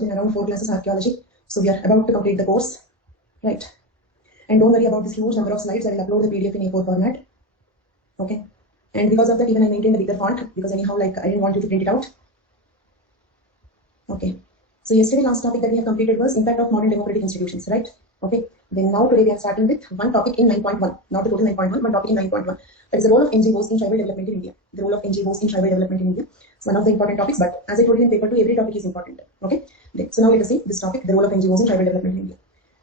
been around 4 classes archaeology. So we are about to complete the course, right? And don't worry about this huge number of slides. I will upload the PDF in A4 format. Okay. And because of that, even I maintained a bigger font because anyhow, like I didn't want you to print it out. Okay. So yesterday, last topic that we have completed was impact of modern democratic institutions, right? Okay. Then now today we are starting with one topic in 9.1, not the total 9.1, one topic in 9.1. That is the role of NGOs in tribal development in India. The role of NGOs in tribal development in India. It's one of the important topics, but as I told you in paper 2, every topic is important. Okay. So now let us see this topic, the role of NGOs in tribal development in India.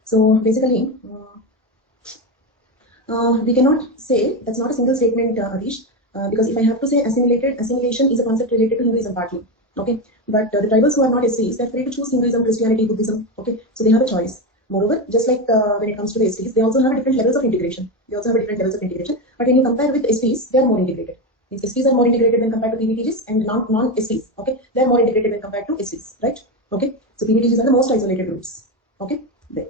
So basically, we cannot say that's not a single statement, Arish, because if I have to say assimilation is a concept related to Hinduism partly. Okay, but the tribals who are not STs, they're free to choose Hinduism, Christianity, Buddhism. Okay, so they have a choice. Moreover, just like when it comes to the STs, they also have different levels of integration. But when you compare with STs, they are more integrated. Means STs are more integrated when compared to PVTGs and non-STs. Okay, they are more integrated when compared to STs, right? Okay, so PVTGs are the most isolated groups. Okay, there.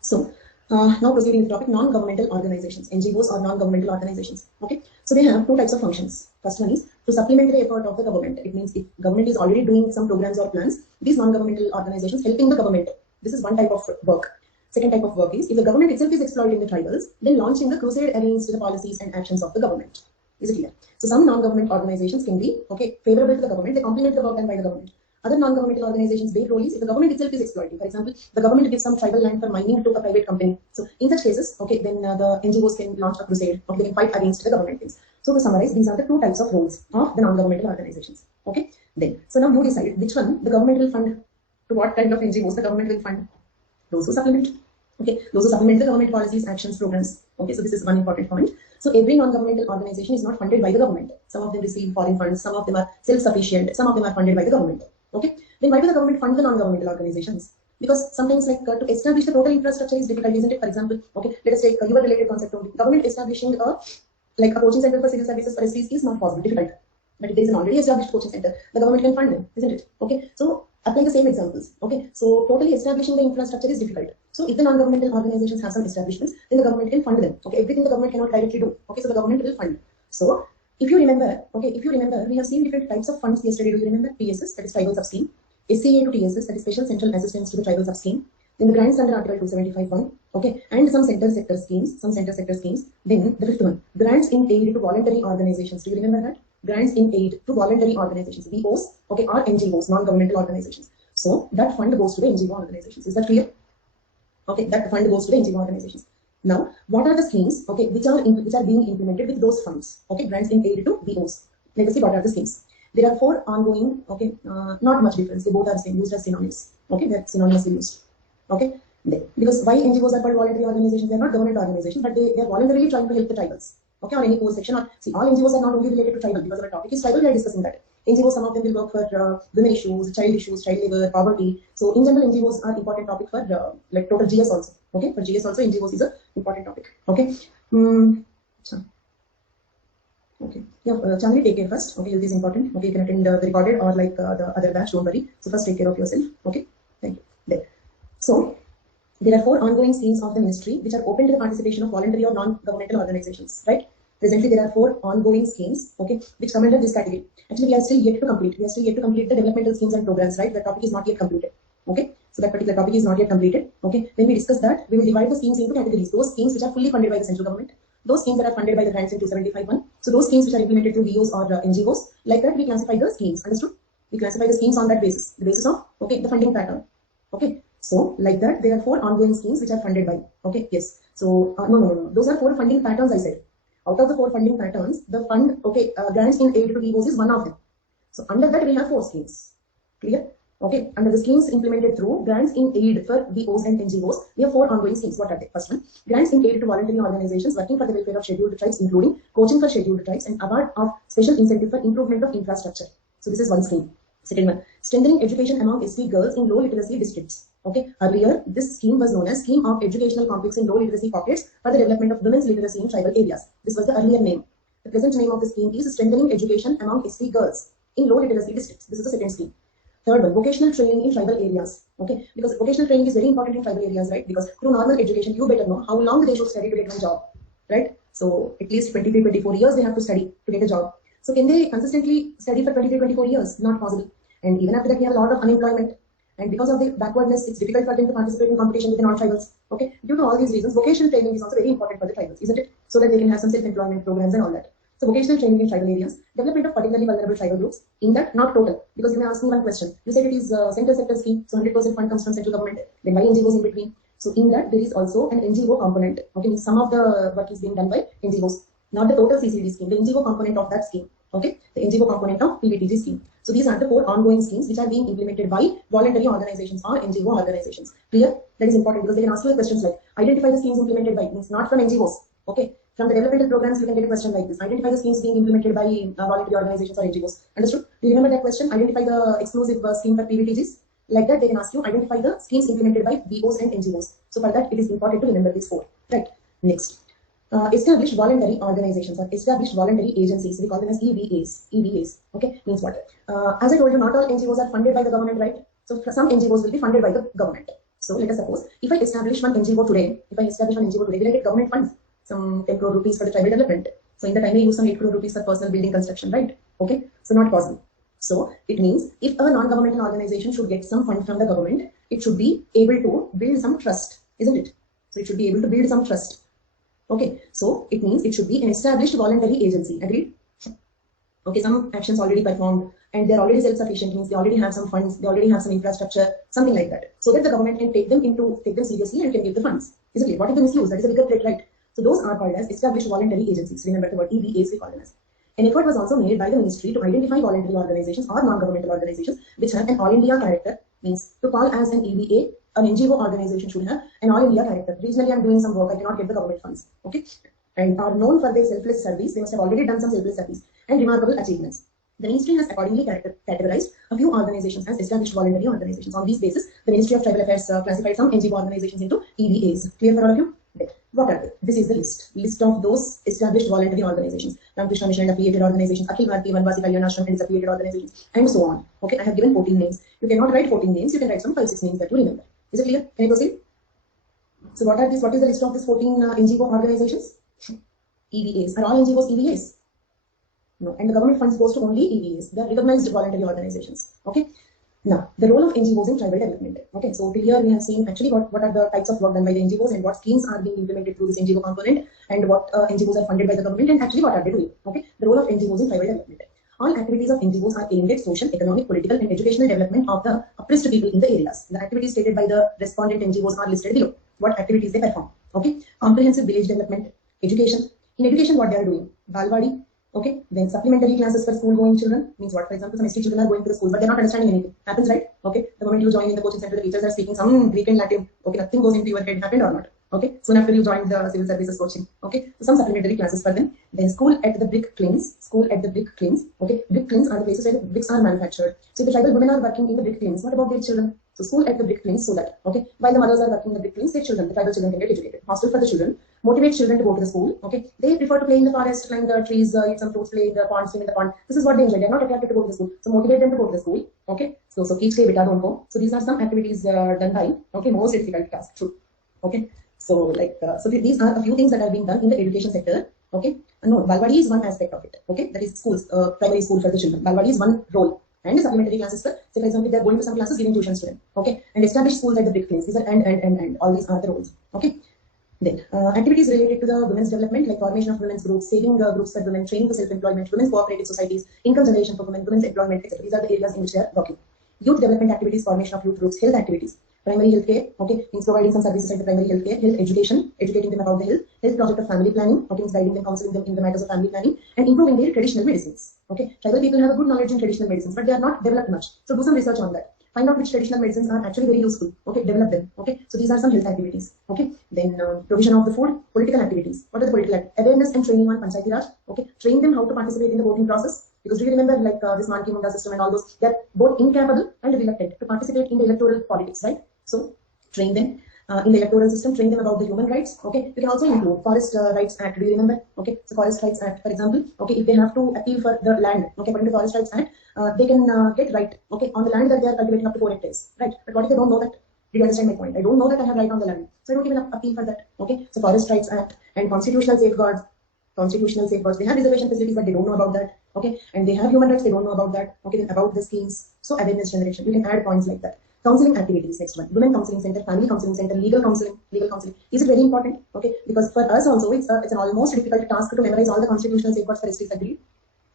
So now proceeding to the topic, non-governmental organizations. NGOs are non-governmental organizations. Okay, so they have two types of functions. First one is to supplement the effort of the government. It means if government is already doing some programs or plans, these non-governmental organizations helping the government. This is one type of work. Second type of work is if the government itself is exploiting the tribals, then launching the crusade against the policies and actions of the government. Is it clear? So some non-government organizations can be favorable to the government. They complement the work done by the government. Other non-governmental organizations, their role is if the government itself is exploiting. For example, the government gives some tribal land for mining to a private company. So in such cases, then the NGOs can launch a crusade. They can fight against the government things. So to summarize, these are the two types of roles of the non-governmental organizations. Okay. Then, so now you decide which one the government will fund. To what kind of NGOs the government will fund? Those who supplement. Okay, those who supplement the government policies, actions, programs. Okay, so this is one important point. So every non-governmental organization is not funded by the government. Some of them receive foreign funds, some of them are self-sufficient, some of them are funded by the government. Okay, then why do the government fund the non-governmental organizations? Because sometimes to establish the total infrastructure is difficult, isn't it? For example, let us take your related concept only. Government establishing a coaching center for civil services for STs is not possible, difficult. But if there is an already established coaching center, the government can fund them, isn't it? Okay, so apply the same examples. Okay, so totally establishing the infrastructure is difficult. So if the non-governmental organizations have some establishments, then the government can fund them. Okay, everything the government cannot directly do. Okay, so the government will fund. So if you remember, we have seen different types of funds yesterday. Do you remember? PSS, that is tribal sub-scheme. SCA to TSS, that is special central assistance to the tribal sub-scheme. Then the grants under Article 275(1). Okay, and some center sector schemes. Then the fifth one, grants in aid to voluntary organizations. Do you remember that? Grants in aid to voluntary organizations, VOs, or NGOs, non-governmental organizations. So that fund goes to the NGO organizations. Is that clear? Okay, that fund goes to the NGO organizations. Now, what are the schemes, which are being implemented with those funds? Okay, grants in aid to VOs. Let us see what are the schemes. There are 4 ongoing. Not much difference. They both are used as synonyms. Okay, they're synonymously used. Okay, because why NGOs are called voluntary organizations? They're not government organizations, but they are voluntarily trying to help the tribals. Okay, on any core section. Or see, all NGOs are not only related to tribal, because our topic is tribal. We are discussing that. NGOs, some of them will work for women issues, child labor, poverty. So in general, NGOs are important topic for total GS also. Okay, for GS also, NGOs is a important topic. Okay. Okay. Yeah, Chandni, take care first. Okay, health is important. Okay, you can attend the recorded or the other batch. Don't worry. So first, take care of yourself. Okay. Thank you. There. So there are 4 ongoing schemes of the ministry which are open to the participation of voluntary or non-governmental organizations. Right. Presently, there are 4 ongoing schemes, which come under this category. Actually, we are still yet to complete. The developmental schemes and programs, right? The topic is not yet completed. Okay, so that particular topic is not yet completed. Okay, when we discuss that, we will divide the schemes into categories. Those schemes which are fully funded by the central government, those schemes that are funded by the grants in 275(1). So those schemes which are implemented through VOs or NGOs, like that, we classify the schemes. Understood? We classify the schemes on that basis, the basis of the funding pattern. Okay, so like that, there are 4 ongoing schemes which are funded by. Okay, yes. So no. Those are 4 funding patterns. I said. Out of the 4 funding patterns, the fund, grants in aid to VOs is one of them. So under that, we have 4 schemes. Clear? Okay, under the schemes implemented through grants in aid for VOs and NGOs, we have 4 ongoing schemes. What are they? First one, grants in aid to voluntary organizations working for the welfare of scheduled tribes, including coaching for scheduled tribes and award of special incentive for improvement of infrastructure. So this is one scheme. Second one, strengthening education among ST girls in low literacy districts. Okay, earlier this scheme was known as Scheme of Educational Complex in Low Literacy Pockets for the Development of Women's Literacy in Tribal Areas. This was the earlier name. The present name of the scheme is Strengthening Education among ST Girls in Low Literacy Districts. This is the second scheme. Third one, vocational training in tribal areas. Okay, because vocational training is very important in tribal areas, right? Because through normal education, you better know how long they should study to get one job, right? So at least 23, 24 years they have to study to get a job. So can they consistently study for 23, 24 years? Not possible. And even after that, we have a lot of unemployment. And because of the backwardness, it's difficult for them to participate in competition with the non-tribals. Okay, due to all these reasons, vocational training is also very important for the tribals, isn't it? So that they can have some self-employment programs and all that. So vocational training in tribal areas, development of particularly vulnerable tribal groups, in that not total, because you may ask me one question. You said it is central sector scheme, so 100% fund comes from central government, then why NGOs in between? So in that there is also an NGO component. Okay, some of the work is being done by NGOs, not the total CCD scheme, the NGO component of that scheme. Okay, the NGO component of PBTG scheme. So these are the 4 ongoing schemes which are being implemented by voluntary organizations or NGO organizations. Clear? That is important because they can ask you questions like identify the schemes implemented by, means not from NGOs. Okay, from the developmental programs you can get a question like this: identify the schemes being implemented by voluntary organizations or NGOs. Understood? Do you remember that question? Identify the exclusive scheme for PBTGs. Like that, they can ask you identify the schemes implemented by VOs and NGOs. So for that, it is important to remember these 4. Right. Next. Established voluntary organizations or established voluntary agencies, we call them as EVAs. EVAs, okay, means what? As I told you, not all NGOs are funded by the government, right? So some NGOs will be funded by the government. So let us suppose, if I establish one NGO today, will I get government funds? Some 10 crore rupees for the tribal development. So in that I may use some 8 crore rupees for personal building construction, right? Okay, so not possible. So it means if a non-governmental organization should get some fund from the government, it should be able to build some trust, isn't it? So it should be able to build some trust. Okay, so it means it should be an established voluntary agency. Agreed? Okay, some actions already performed and they're already self-sufficient, means they already have some funds, they already have some infrastructure, something like that. So that the government can take them seriously and can give the funds. Is it clear? What if they misuse? That is a bigger threat, right? So those are called as established voluntary agencies. Remember the word EVAs, we call them as. An effort was also made by the ministry to identify voluntary organizations or non-governmental organizations which have an all-India character, means to call as an EVA, an NGO organization should have an all-India character. Regionally, I'm doing some work, I cannot get the government funds, okay? And are known for their selfless service. They must have already done some selfless service and remarkable achievements. The ministry has accordingly categorized a few organizations as established voluntary organizations. On this basis, the Ministry of Tribal Affairs classified some NGO organizations into EVAs. Clear for all of you? What are they? This is the list of those established voluntary organizations. Ramakrishna Mission affiliated organizations, Akhil Bharatiya Vanvasi Kalyan Ashram and its affiliated organizations, and so on. Okay, I have given 14 names. You cannot write 14 names, you can write some 5-6 names that you remember. Is it clear? Can I proceed? So what are these? What is the list of these 14 NGO organizations? EVAs. Are all NGOs EVAs? No, and the government funds goes to only EVAs. They are recognized voluntary organizations. Okay. Now, the role of NGOs in tribal development. Okay, so till here we have seen actually what are the types of work done by the NGOs and what schemes are being implemented through this NGO component and what NGOs are funded by the government and actually what are they doing. Okay, the role of NGOs in tribal development. All activities of NGOs are aimed at social, economic, political and educational development of the oppressed people in the areas. The activities stated by the respondent NGOs are listed below. What activities they perform. Okay, comprehensive village development, education. In education, what they are doing? Balwadi. Okay, then supplementary classes for school-going children, means what? For example, some ST children are going to the school, but they're not understanding anything. Happens, right? Okay, the moment you join in the coaching center, the teachers are speaking some Greek and Latin. Okay, nothing goes into your head. Happened or not? Okay, soon after you join the civil services coaching. Okay, so some supplementary classes for them. Then school at the brick kilns. School at the brick kilns. Okay, brick kilns are the places where the bricks are manufactured. So if the tribal women are working in the brick kilns, what about their children? So school at the brick kilns, so that, okay, while the mothers are working in the brick kilns, their children, the tribal children can get educated. Hostel for the children. Motivate children to go to the school. Okay, they prefer to play in the forest, climb the trees, eat some fruits, play in the pond, swim in the pond. This is what they enjoy. They are not attracted to go to the school. So motivate them to go to the school. Okay, so teach ke beta don't go. So these are some activities done by, okay, most difficult task. True. Okay, so like these are a few things that are being done in the education sector. Okay, no, Balwadi is one aspect of it. Okay, that is schools, primary school for the children. Balwadi is one role. And supplementary classes for, say for example, if they are going to some classes, giving tuitions to them. Okay, and established schools at the brick kilns. These are and all these are the roles. Okay. Then activities related to the women's development, like formation of women's groups, saving groups for women, training for self-employment, women's cooperative societies, income generation for women, women's employment, etc. These are the areas in which they are working. Youth development activities, formation of youth groups, health activities, primary health care, okay, means providing some services like the primary health care, health education, educating them about the health project of family planning, okay, means guiding them, counseling them in the matters of family planning, and improving their traditional medicines. Okay, tribal people have a good knowledge in traditional medicines, but they are not developed much. So do some research on that. Find out which traditional medicines are actually very useful. Okay, develop them. Okay, so these are some health activities. Okay, then provision of the food, political activities. What are the political awareness and training on Panchayati Raj? Okay, train them how to participate in the voting process. Because do you remember like this Manki Munda system and all those? They are both incapable and reluctant to participate in the electoral politics, right? So train them. In the electoral system, train them about the human rights. Okay, you can also include Forest Rights Act. Do you remember? Okay, so Forest Rights Act, for example. Okay, if they have to appeal for the land, okay, according to Forest Rights Act, they can get right. Okay, on the land that they are cultivating up to 4 hectares, right? But what if they don't know that? Did you understand my point? I don't know that I have right on the land, so I don't even appeal for that. Okay, so Forest Rights Act and constitutional safeguards. Constitutional safeguards. They have reservation facilities, but they don't know about that. Okay, and they have human rights. They don't know about that. Okay, then about the schemes. So awareness generation. You can add points like that. Counseling activities, next one. Women counseling center, family counseling center, legal counseling. Is it very important? Okay, because for us also it's an almost difficult task to memorize all the constitutional safeguards for STs, agreed?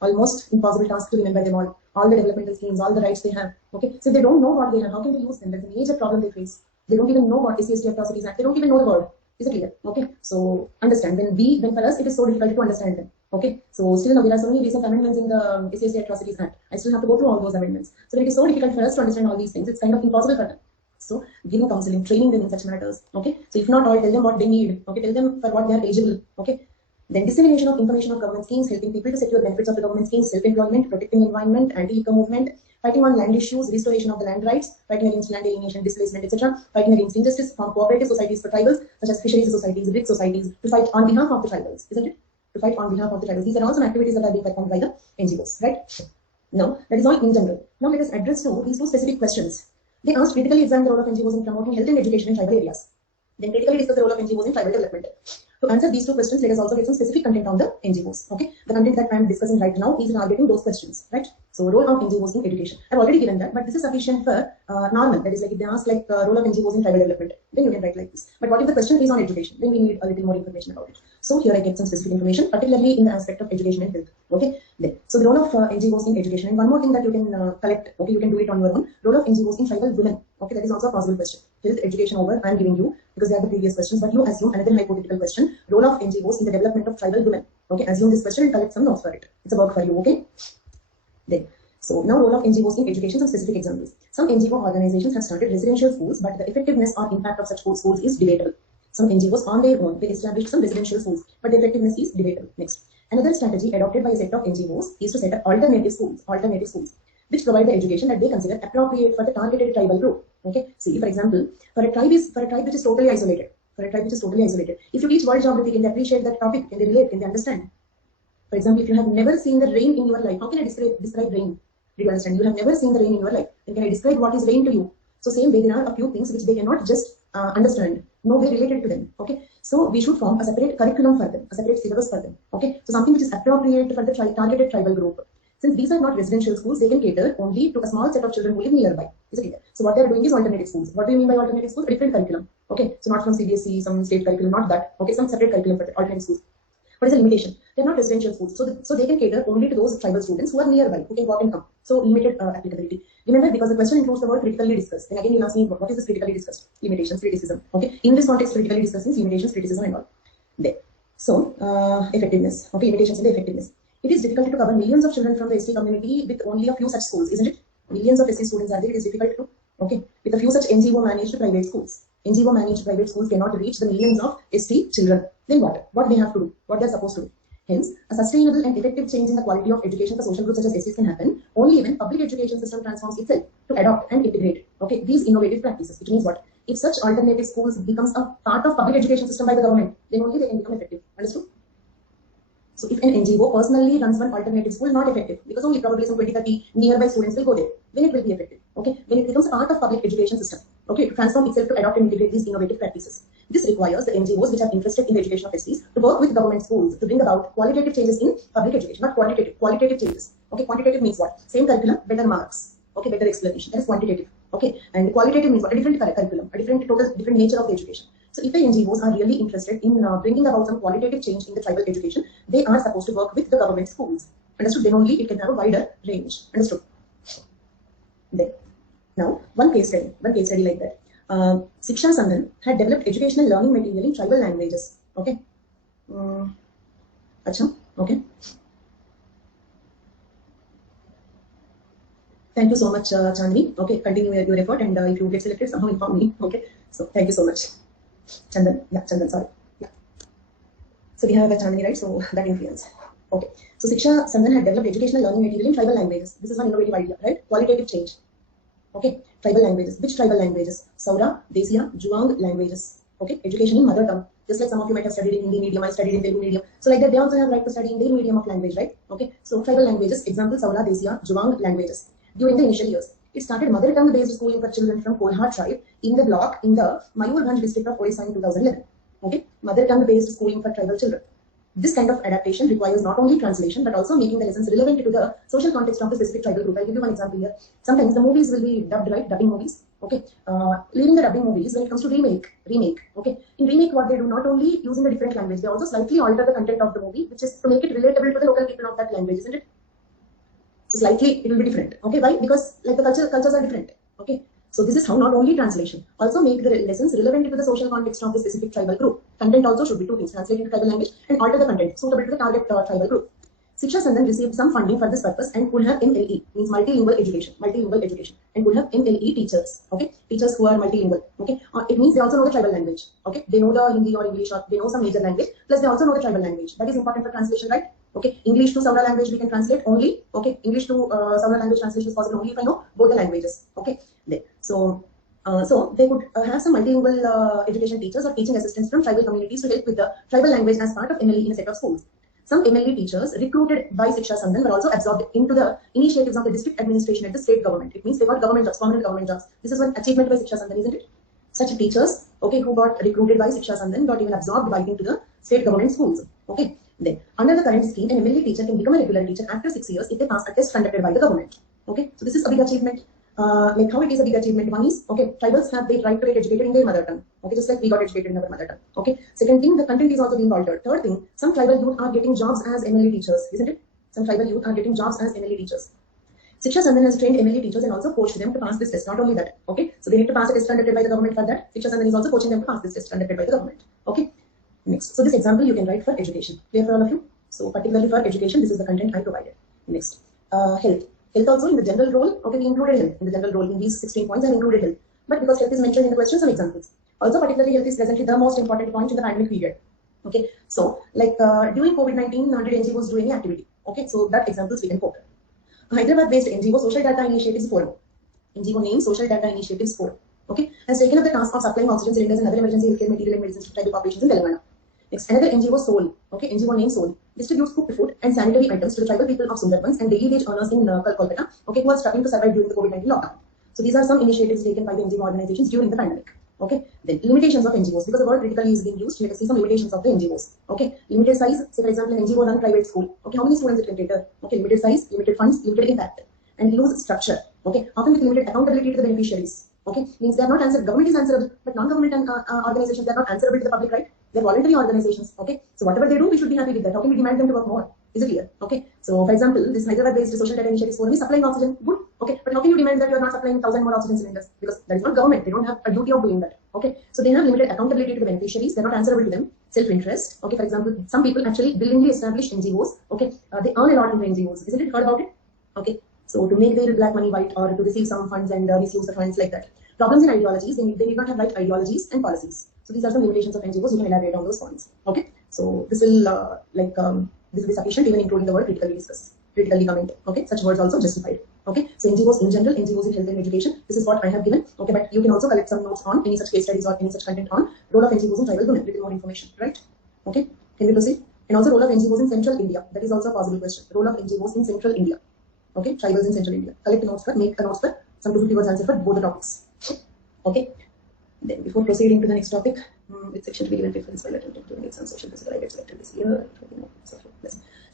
Almost impossible task to remember them all the developmental schemes, all the rights they have. Okay, so they don't know what they have. How can they use them? That's a major problem they face. They don't even know what SC Atrocities Act. They don't even know the word. Is it clear? Okay, so understand when for us it is so difficult to understand them. Okay, so still now there are so many recent amendments in the CSE Atrocities Act. I still have to go through all those amendments. So when it is so difficult for us to understand all these things, it's kind of impossible for them. So giving counseling, training them in such matters. Okay, so if not all, tell them what they need. Okay, tell them for what they are eligible. Okay. Then dissemination of information of government schemes, helping people to secure benefits of the government schemes, self-employment, protecting environment, anti-eco movement, fighting on land issues, restoration of the land rights, fighting against land alienation, displacement, etc., fighting against injustice, form cooperative societies for tribals, such as fisheries societies, brick societies, to fight on behalf of the tribals, isn't it? To fight on behalf of the tribals. These are all some activities that are being performed by the NGOs, right? Now, that is all in general. Now let us address these two specific questions. They asked critically examine the role of NGOs in promoting health and education in tribal areas. Then critically discuss the role of NGOs in tribal development. To answer these two questions, let us also get some specific content on the NGOs. Okay, the content that I am discussing right now is targeting those questions, right? So, role of NGOs in education. I've already given that, but this is sufficient for normal. That is, like if they ask like role of NGOs in tribal development, then you can write like this. But what if the question is on education? Then we need a little more information about it. So here I get some specific information, particularly in the aspect of education and health. Okay, then so the role of NGOs in education, and one more thing that you can collect. Okay, you can do it on your own. Role of NGOs in tribal women. Okay, that is also a possible question. Health, education over, I am giving you because they are the previous questions, but you assume another hypothetical question. Role of NGOs in the development of tribal women. Okay, assume this question and collect some notes for it. It's a work for you. Okay, then. So now role of NGOs in education, some specific examples. Some NGO organizations have started residential schools, but the effectiveness or impact of such schools is debatable. Some NGOs on their own, they established some residential schools, but the effectiveness is debatable. Next, another strategy adopted by a set of NGOs is to set up alternative schools, which provide the education that they consider appropriate for the targeted tribal group. Okay, see, for example, for a tribe which is totally isolated, if you teach world geography, can they appreciate that topic? Can they relate? Can they understand? For example, if you have never seen the rain in your life, how can I describe rain? Did you understand? You have never seen the rain in your life. Then can I describe what is rain to you? So same way, there are a few things which they cannot just understand. No way related to them. Okay, so we should form a separate curriculum for them, a separate syllabus for them. Okay, so something which is appropriate for the targeted tribal group. Since these are not residential schools, they can cater only to a small set of children who live nearby. Is it clear? So what they are doing is alternative schools. What do you mean by alternative schools? A different curriculum. Okay, so not from CSE, some state curriculum, not that. Okay, some separate curriculum for the alternative schools. What is the limitation? They are not residential schools, so they can cater only to those tribal students who are nearby, who can walk and come. So limited applicability. Remember, because the question includes the word critically discussed. Then again, you ask me what is this critically discussed? Limitations, criticism. Okay, in this context, critically discussed means limitations, criticism, and all. There. So effectiveness. Okay, limitations in the effectiveness. It is difficult to cover millions of children from the ST community with only a few such schools, isn't it? Millions of ST students are there. It is difficult to. Okay, with a few such NGO managed private schools. NGO managed private schools cannot reach the millions of ST children. Then what? What they have to do? What they are supposed to do? Hence, a sustainable and effective change in the quality of education for social groups such as STs can happen only when public education system transforms itself to adopt and integrate these innovative practices. Which means what? If such alternative schools becomes a part of public education system by the government, then only they can become effective. Understood? So if an NGO personally runs one alternative school, not effective because only probably some 20-30 nearby students will go there. Then it will be effective. Okay, when it becomes a part of public education system, okay, to transform itself to adopt and integrate these innovative practices. This requires the NGOs which are interested in the education of STs to work with government schools to bring about qualitative changes in public education, not quantitative. Qualitative changes. Okay, quantitative means what? Same curriculum, better marks. Okay, better explanation. That is quantitative. Okay, and qualitative means what? A different curriculum, a different nature of the education. So if the NGOs are really interested in bringing about some qualitative change in the tribal education, they are supposed to work with the government schools. Understood? Then only it can have a wider range. Understood? Then, now one case study like that. Shiksha Sanghan had developed educational learning material in tribal languages. Okay. Acha. Okay. Thank you so much, Chandni. Okay, continue your effort, and if you get selected, somehow inform me. Okay. So thank you so much. Chandan, yeah, Chandan, sorry. Yeah. So we have a Chandani, right? So that influence. Okay. So Shiksha Sanghan had developed educational learning material in tribal languages. This is one innovative idea, right? Qualitative change. Okay. Tribal languages. Which tribal languages? Saura, Desia, Juang languages. Okay. Education in mother tongue. Just like some of you might have studied in Hindi medium, I studied in Telugu medium. So like that, they also have right to study in their medium of language, right? Okay. So tribal languages. Example: Saura, Desia, Juang languages. During the initial years, it started mother tongue based schooling for children from Kolhar tribe in the block in the Mayurbhanj district of Odisha in 2011. Okay, mother tongue based schooling for tribal children. This kind of adaptation requires not only translation but also making the lessons relevant to the social context of the specific tribal group. I'll give you one example here. Sometimes the movies will be dubbed, right? Dubbing movies. Okay, leaving the dubbing movies, when it comes to remake. Okay, in remake, what they do, not only using a different language, they also slightly alter the content of the movie, which is to make it relatable to the local people of that language, isn't it? So slightly it will be different. Okay, why? Because like the cultures are different. Okay, so this is how not only translation, also make the lessons relevant to the social context of the specific tribal group. Content also should be two things: translate into tribal language and alter the content suitable to the target tribal group. Shiksha Sandhan received some funding for this purpose and could have MLE, means multilingual education, and could have MLE teachers, okay, teachers who are multilingual, okay. It means they also know the tribal language, okay. They know the Hindi or English, or they know some major language, plus they also know the tribal language. That is important for translation, right? Okay, English to Saura language we can translate only, okay. English to Saura language translation is possible only if I know both the languages, okay. So they could have some multilingual education teachers or teaching assistants from tribal communities to help with the tribal language as part of MLE in a set of schools. Some MLE teachers recruited by Shiksha Sandhan were also absorbed into the initiatives of the district administration at the state government. It means they got government jobs, permanent government jobs. This is one achievement by Shiksha Sandhan, isn't it? Such teachers, okay, who got recruited by Shiksha Sandhan got even absorbed by into the state government schools. Okay. Then, under the current scheme, an MLE teacher can become a regular teacher after 6 years if they pass a test conducted by the government. Okay. So this is a big achievement. Like how it is a big achievement. One is, okay, tribals have the right to get educated in their mother tongue. Okay, just like we got educated in our mother tongue. Okay. Second thing, the content is also being altered. Third thing, some tribal youth are getting jobs as MLE teachers, isn't it? Some tribal youth are getting jobs as MLE teachers. Shiksha Sandhan has trained MLE teachers and also coached them to pass this test. Not only that, okay, so they need to pass a test conducted by the government for that. Shiksha Sandhan is also coaching them to pass this test conducted by the government. Okay. Next, so this example you can write for education. Clear for all of you? So particularly for education, this is the content I provided. Next, health. Health also in the general role, okay, we included health in the general role. In these 16 points, I included health. But because health is mentioned in the question, some examples. Also, particularly health is presently the most important point in the pandemic period. Okay, so like during COVID-19, 100 NGOs do any activity. Okay, so that examples we can quote. Hyderabad-based NGO Social Data Initiatives Forum. NGO name Social Data Initiatives Forum. Okay, has taken up the task of supplying oxygen cylinders and other emergency healthcare material and medicines to tribal populations in Telangana. Next, another NGO Soul. Okay, NGO name Soul distributes cooked food and sanitary items to the tribal people of Sundarbans and daily wage earners in Kolkata, okay, who are struggling to survive during the COVID-19 lockdown. So these are some initiatives taken by the NGO organizations during the pandemic. Okay, then limitations of NGOs, because the word critically is being used. Let us see some limitations of the NGOs. Okay, limited size. Say for example, an NGO run private school. Okay, how many students it can cater? Okay, limited size, limited funds, limited impact, and loose structure. Okay, often with limited accountability to the beneficiaries. Okay, means they are not answerable. Government is answerable, but non-government organizations, they are not answerable to the public, right? They're voluntary organizations. Okay, so whatever they do, we should be happy with that. How can we demand them to work more? Is it clear? Okay, so for example, this Hyderabad-based Social Data Initiatives Forum is supplying oxygen. Good. Okay, but how can you demand that you are not supplying 1,000 more oxygen cylinders? Because that is not government. They don't have a duty of doing that. Okay, so they have limited accountability to the beneficiaries. They're not answerable to them. Self-interest. Okay, for example, some people actually willingly establish NGOs. Okay, they earn a lot in the NGOs. Isn't it? Heard about it? Okay, so to make their black money white or to receive some funds and misuse the funds like that. Problems in ideologies. They need not have right ideologies and policies. So these are some limitations of NGOs. You can elaborate on those points. Okay, so this will this will be sufficient, even including the word critically discuss, critically comment. Okay, such words also justified. Okay, so NGOs in general, NGOs in health and education. This is what I have given. Okay, but you can also collect some notes on any such case studies or any such content on role of NGOs in tribal women. Little more information, right? Okay, can we proceed? And also role of NGOs in central India. That is also a possible question. Role of NGOs in central India. Okay, tribals in central India. Collect notes for, make a notes for some 250 words answer for both the topics. Okay. Then before proceeding to the next topic, which section to be given for this while attempting to make some social physical I get selected this year.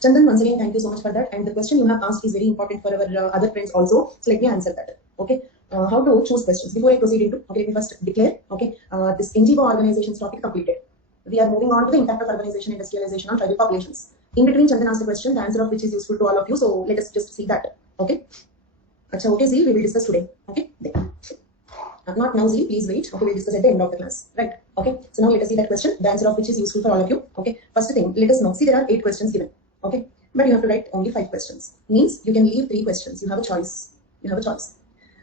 Chandan, once again, thank you so much for that. And the question you have asked is very important for our other friends also. So let me answer that. Okay. How to choose questions? Before I proceed into, okay, let me first declare, okay, this NGO organizations topic completed. We are moving on to the impact of urbanization, industrialization on tribal populations. In between, Chandan asked a question, the answer of which is useful to all of you. So let us just see that. Okay. Achha, okay, Zee, we will discuss today. Okay. Then. Not now, Zee, please wait. Okay, we'll discuss at the end of the class. Right. Okay. So now let us see that question, the answer of which is useful for all of you. Okay. First thing, let us know. See, there are 8 questions given. Okay. But you have to write only 5 questions. Means you can leave 3 questions. You have a choice. You have a choice.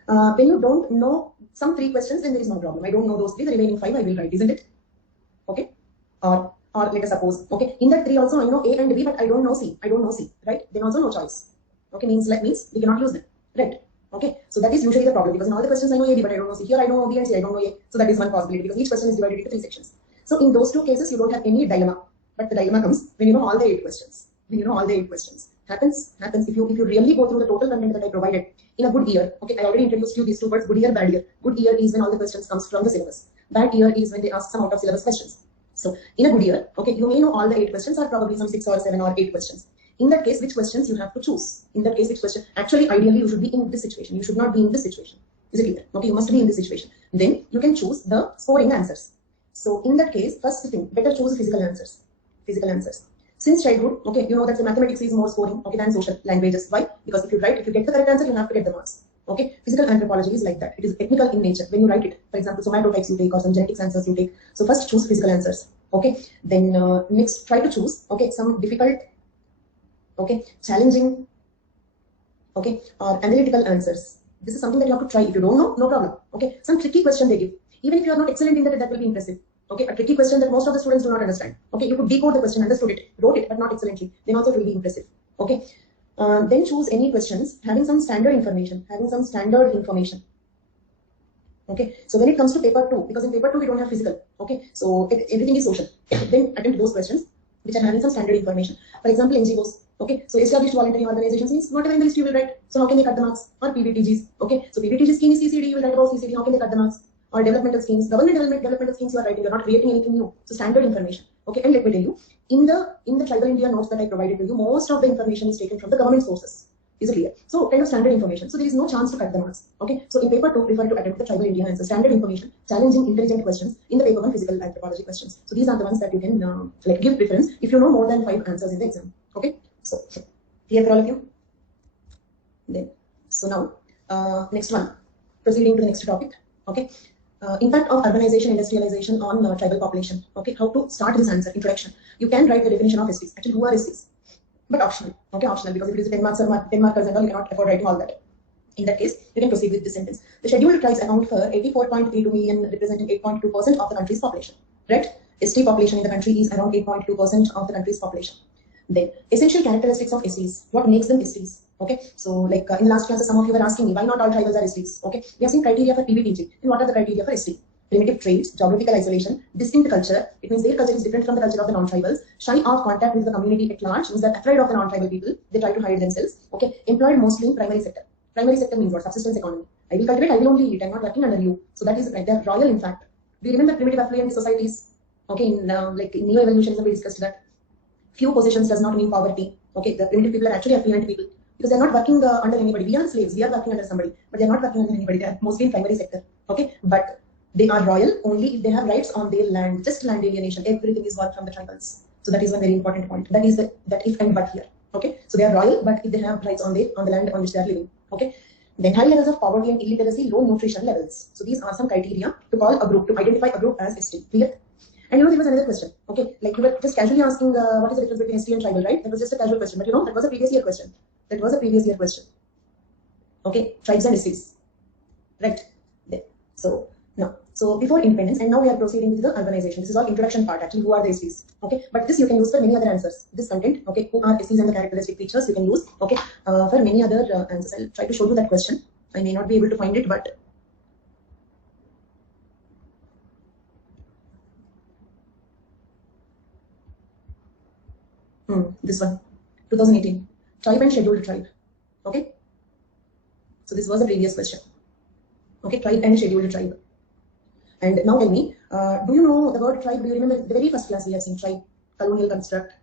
When you don't know some 3 questions, then there is no problem. I don't know those 3. The remaining 5 I will write, isn't it? Okay. Or let us suppose, okay, in that 3 also I know A and B, but I don't know C. I don't know C, right? Then also no choice. Okay, means we cannot use them, right? Okay, so that is usually the problem, because in all the questions I know A, B, but I don't know C. Here I know B and C, I don't know A. So that is one possibility, because each question is divided into 3 sections. So in those 2 cases, you don't have any dilemma. But the dilemma comes when you know all the 8 questions. When you know all the 8 questions. Happens if you really go through the total content that I provided in a good year. Okay, I already introduced you these 2 words, good year, bad year. Good year is when all the questions comes from the syllabus. Bad year is when they ask some out of syllabus questions. So in a good year, okay, you may know all the 8 questions, or probably some 6 or 7 or 8 questions. In that case, which questions you have to choose? In that case, which question? Actually, ideally, you should be in this situation. You should not be in this situation. Is it clear? Okay, you must be in this situation. Then you can choose the scoring answers. So in that case, first thing, better choose physical answers. Physical answers. Since childhood, okay, you know that the mathematics is more scoring, okay, than social languages. Why? Because if you get the correct answer, you have to get the marks. Okay, physical anthropology is like that. It is technical in nature. When you write it, for example, somatotypes you take or some genetics answers you take. So first choose physical answers. Okay, then next try to choose, okay, some difficult, okay, challenging, okay, or analytical answers. This is something that you have to try. If you don't know, no problem. Okay, some tricky question they give. Even if you are not excellent in that, that will be impressive. Okay, a tricky question that most of the students do not understand. Okay, you could decode the question, understood it, wrote it, but not excellently. Then also it will be impressive. Okay, then choose any questions having some standard information. Okay, so when it comes to paper 2, because in paper 2 we don't have physical. Okay, so everything is social. Then attempt those questions which are having some standard information. For example, NGOs. Okay, so established voluntary organizations means whatever in the list you will write. So how can they cut the marks? Or PVTGs. Okay, so PVTG scheme is CCD. You will write about CCD. How can they cut the marks? Or developmental schemes, developmental schemes you are writing, you are not creating anything new. So standard information. Okay, and let me tell you, in the Tribal India notes that I provided to you, most of the information is taken from the government sources. Is it clear? So kind of standard information. So there is no chance to cut the marks. Okay, so in paper 2, prefer to attempt the Tribal India answer, standard information, challenging, intelligent questions. In the paper 1, physical anthropology questions. So these are the ones that you can like give preference if you know more than 5 answers in the exam. Okay, so clear for all of you. Then so now next one, proceeding to the next topic. Okay. Impact of urbanization, industrialization on tribal population. Okay, how to start this answer? Introduction. You can write the definition of STs. Actually, who are STs? But optional. Okay, optional, because if it is 10 marks or 10 markers and all, you cannot afford writing all that. In that case, you can proceed with this sentence. The scheduled tribes account for 84.32 million, representing 8.2% of the country's population. Right? ST population in the country is around 8.2% of the country's population. Then, essential characteristics of STs. What makes them STs? Okay, so like in last classes, some of you were asking me why not all tribals are STs. Okay, we have seen criteria for PVTG. And what are the criteria for ST? Primitive traits, geographical isolation, distinct culture. It means their culture is different from the culture of the non-tribals. Shy of contact with the community at large, means they're afraid of the non-tribal people. They try to hide themselves. Okay, employed mostly in primary sector. Primary sector means what? Subsistence economy. I will cultivate, I will only eat. I'm not working under you. So that is the criteria. They're royal, in fact. Do you remember primitive affluent societies? Okay, in like in neo-evolutionism, we discussed that. Few possessions does not mean poverty. Okay, the primitive people are actually affluent people. Because they're not working under anybody. We are slaves. We are working under somebody, but they're not working under anybody. They are mostly in primary sector. Okay, but they are royal only if they have rights on their land. Just land alienation. Everything is work from the tribals. So that is one very important point. That is that if and but here. Okay, so they are royal, but if they have rights on the land on which they are living. Okay, then high levels of poverty and illiteracy, low nutrition levels. So these are some criteria to call a group, to identify a group as ST. Clear? And you know, there was another question. Okay, like you were just casually asking what is the difference between ST and tribal, right? That was just a casual question, but you know, that was a previous year question. Okay, tribes and STs. Right. There. So now, so before independence, and now we are proceeding with the urbanization. This is all introduction part actually. Who are the STs? Okay, but this you can use for many other answers. This content, okay, who are STs and the characteristic features you can use, okay, for many other answers. I'll try to show you that question. I may not be able to find it, but this one, 2018, tribe and scheduled tribe. Okay, so this was a previous question. Okay, tribe and scheduled tribe. And now tell me, do you know the word tribe? Do you remember the very first class we have seen tribe, colonial construct?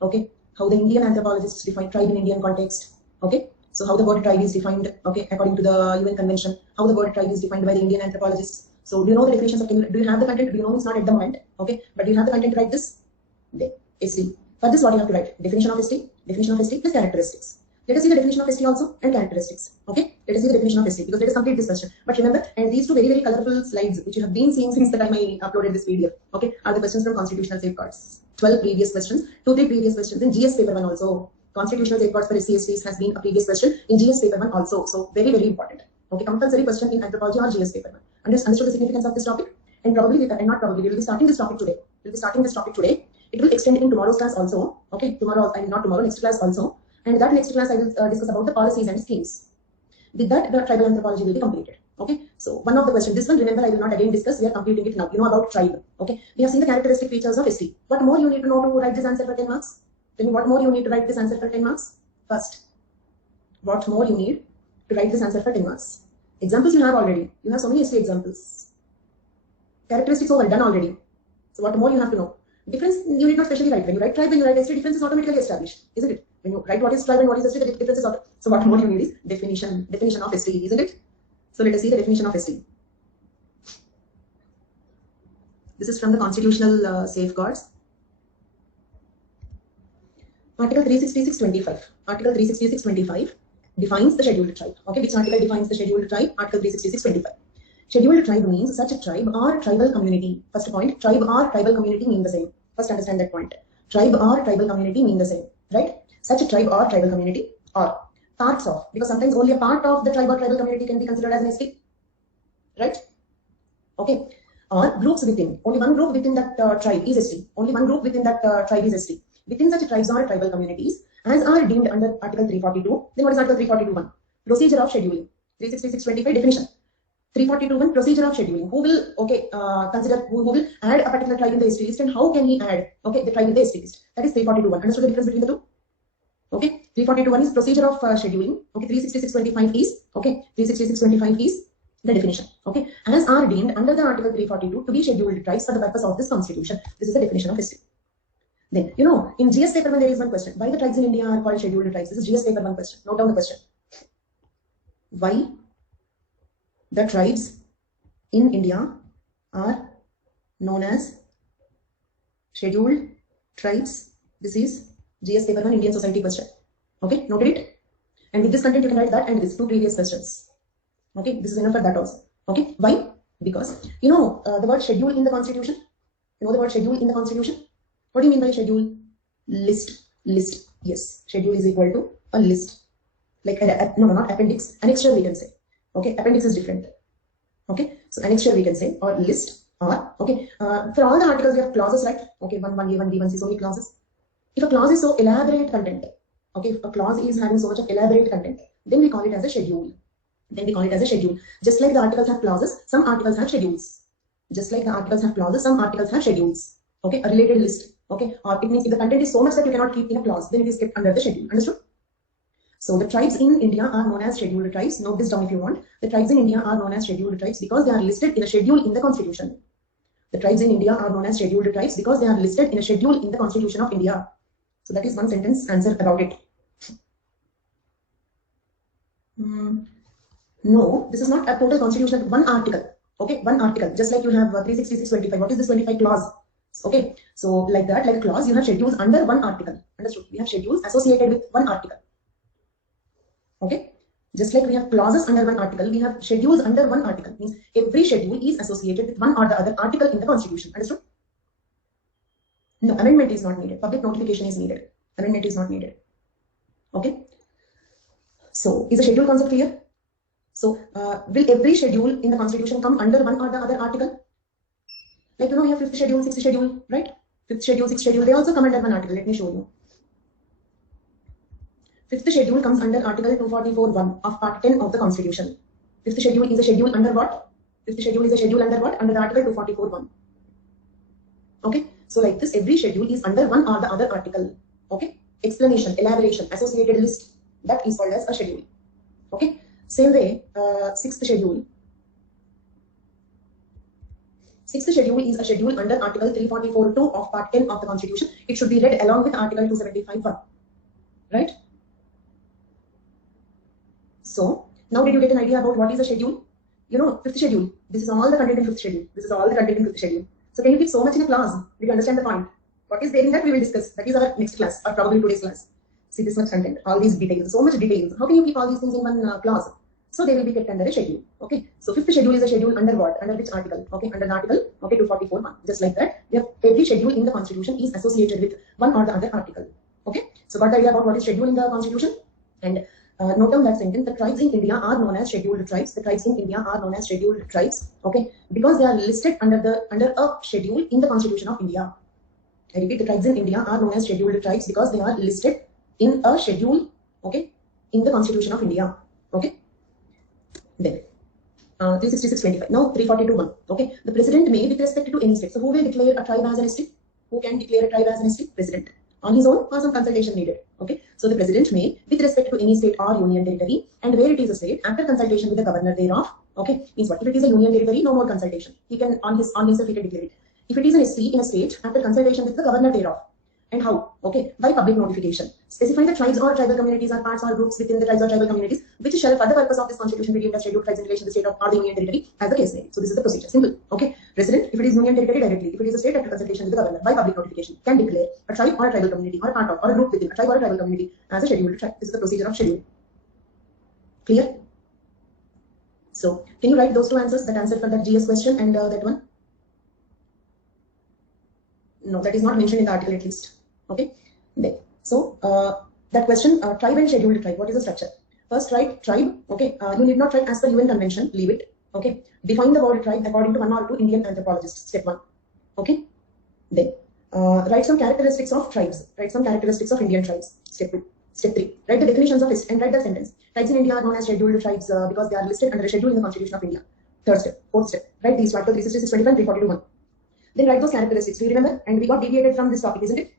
Okay, how the Indian anthropologists define tribe in Indian context. Okay, so how the word tribe is defined, okay, according to the UN Convention, how the word tribe is defined by the Indian anthropologists. So do you know the definitions of, do you have the content? Do you know it's not at the moment? Okay, but do you have the content to write this? There, ST. For this, what you have to write? Definition of ST plus characteristics. Let us see the definition of ST also and characteristics. Okay, let us see the definition of ST because let us complete this question. But remember, and these two very, very colorful slides which you have been seeing since the time I uploaded this video, okay, are the questions from constitutional safeguards. 12 previous questions, 2-3 previous questions in GS paper 1 also. Constitutional safeguards for SC/STs has been a previous question in GS paper 1 also. So very, very important. Okay, compulsory question in anthropology or GS paper 1. Understood the significance of this topic? And probably, and not probably, we will be starting this topic today. It will extend in tomorrow's class also. Okay, tomorrow, I mean not tomorrow, next class also. And that next class I will discuss about the policies and schemes. With that, the tribal anthropology will be completed. Okay, so one of the questions, this one, remember, I will not again discuss. We are completing it now. You know about tribe. Okay, we have seen the characteristic features of ST. What more you need to know to write this answer for 10 marks? Tell me what more you need to write this answer for 10 marks? First, what more you need to write this answer for 10 marks? Examples you have already. You have so many ST examples. Characteristics over, done already. So what more you have to know? Difference you need not specially write. When you write tribe, when you write ST, difference is automatically established, isn't it? When you write what is tribe and what is ST, the difference is auto. So what more you need is definition of ST, isn't it? So let us see the definition of ST. This is from the constitutional safeguards. Article 366(25). Article 366(25) defines the scheduled tribe. Okay, which article defines the scheduled tribe? Article 366(25). Scheduled tribe means such a tribe or tribal community. First point, tribe or tribal community mean the same. First understand that point. Tribe or tribal community mean the same, right? Such a tribe or tribal community or parts of, because sometimes only a part of the tribe or tribal community can be considered as an ST, right? Okay, or groups within. Only one group within that tribe is ST. Only one group within that tribe is ST. Within such tribes or tribal communities, as are deemed under Article 342. Then what is Article 342(1)? Procedure of scheduling. 366(25) definition. 342(1) procedure of scheduling. Who will consider who will add a particular tribe in the ST list, and how can he add the tribe in the ST list? That is 342(1). Understood the difference between the two? Okay, 342(1) is procedure of scheduling. Okay, 366(25) is 366(25) is the definition. Okay, as are deemed under the Article 342 to be scheduled tribes for the purpose of this constitution. This is the definition of ST. Then, in GS paper, when there is one question, why the tribes in India are called scheduled tribes? This is GS paper 1 question. Note down the question. Why the tribes in India are known as scheduled tribes? This is GS paper 1 Indian society question. Okay, noted it? And with this content, you can write that and these two previous questions. Okay, this is enough for that also. Okay, why? Because, the word schedule in the constitution. You know the word schedule in the constitution? What do you mean by schedule? List. List. Yes. Schedule is equal to a list. Like, no, not appendix. Annexure we can say. Okay. Appendix is different. Okay. So annexure we can say, or list, or, okay. For all the articles we have clauses, right? Okay. 1, 1A, 1B, 1C, so many clauses. If a clause is so elaborate content, okay, if a clause is having so much of elaborate content, then we call it as a schedule. Then we call it as a schedule. Just like the articles have clauses, some articles have schedules. Just like the articles have clauses, some articles have schedules. Okay. A related list. Okay, or it means if the content is so much that you cannot keep in a clause, then it is kept under the schedule. Understood? So the tribes in India are known as scheduled tribes. Note this down if you want. The tribes in India are known as scheduled tribes because they are listed in a schedule in the constitution. The tribes in India are known as scheduled tribes because they are listed in a schedule in the constitution of India. So that is one sentence answer about it. No, this is not a total constitution. One article. Okay, one article. Just like you have 366(25). What is this 25 clause? Okay, so like that, like a clause, you have schedules under one article. Understood? We have schedules associated with one article. Okay, just like we have clauses under one article, we have schedules under one article. Means every schedule is associated with one or the other article in the constitution. Understood? No, amendment is not needed. Public notification is needed. Amendment is not needed. Okay. So is the schedule concept clear? So will every schedule in the constitution come under one or the other article? Like, you have 5th schedule, 6th schedule, right? 5th schedule, 6th schedule, they also come under one article. Let me show you. 5th schedule comes under Article 244(1) of Part 10 of the Constitution. 5th schedule is a schedule under what? 5th schedule is a schedule under what? Under the Article 244(1). Okay? So like this, every schedule is under one or the other article. Okay? Explanation, elaboration, associated list. That is called as a schedule. Okay? Same way, 6th schedule. 6th schedule is a schedule under Article 344(2) of Part 10 of the Constitution. It should be read along with Article 275(1). Right? So, now did you get an idea about what is a schedule? 5th schedule. This is all the content in 5th schedule. This is all the content in 5th schedule. So, can you keep so much in a class? Did you understand the point? What is there in that we will discuss. That is our next class or probably today's class. See this much content, all these details, so much details. How can you keep all these things in one class? So they will be kept under a schedule. Okay. So 5th schedule is a schedule under what? Under which article? Okay. Under the article. Okay. 244(1). Just like that. We have every schedule in the Constitution is associated with one or the other article. Okay. So got the idea about what is schedule in the Constitution? And note down that sentence. The tribes in India are known as scheduled tribes. The tribes in India are known as scheduled tribes. Okay. Because they are listed under a schedule in the Constitution of India. I repeat, the tribes in India are known as scheduled tribes because they are listed in a schedule. Okay. In the Constitution of India. Okay. Then 366(25). Now 342(1). Okay. The president may with respect to any state. So who will declare a tribe as an ST? Who can declare a tribe as an ST? President. On his own or some consultation needed. Okay. So the president may with respect to any state or union territory, and where it is a state, after consultation with the governor thereof. Okay. Means what? If it is a union territory, no more consultation. He can on himself he can declare it. If it is an ST in a state, after consultation with the governor thereof. And how? Okay, by public notification. Specifying the tribes or tribal communities or parts or groups within the tribes or tribal communities, which shall for the purpose of this constitution be deemed as scheduled tribes in relation to the state or the union territory as the case may be. So this is the procedure. Simple. Okay. Resident, if it is union territory directly, if it is a state after consultation with the governor by public notification, can declare a tribe or a tribal community or a part of or a group within a tribe or a tribal community as a scheduled tribe. This is the procedure of scheduling. Clear? So can you write those two answers, that answer for that GS question and that one? No, that is not mentioned in the article at least. Okay. Then, so that question, tribe and scheduled tribe, what is the structure? First write tribe. Okay. You need not write as per UN convention, leave it. Okay. Define the word tribe according to one or two Indian anthropologists, step 1. Okay. Then write some characteristics of tribes, write some characteristics of Indian tribes, step 2. Step 3, write the definitions of it and write the sentence. Tribes in India are known as scheduled tribes because they are listed under a schedule in the Constitution of India. Third step, fourth step, write these Article 366, 25, 342, 1. Then write those characteristics. Do you remember? And we got deviated from this topic, isn't it?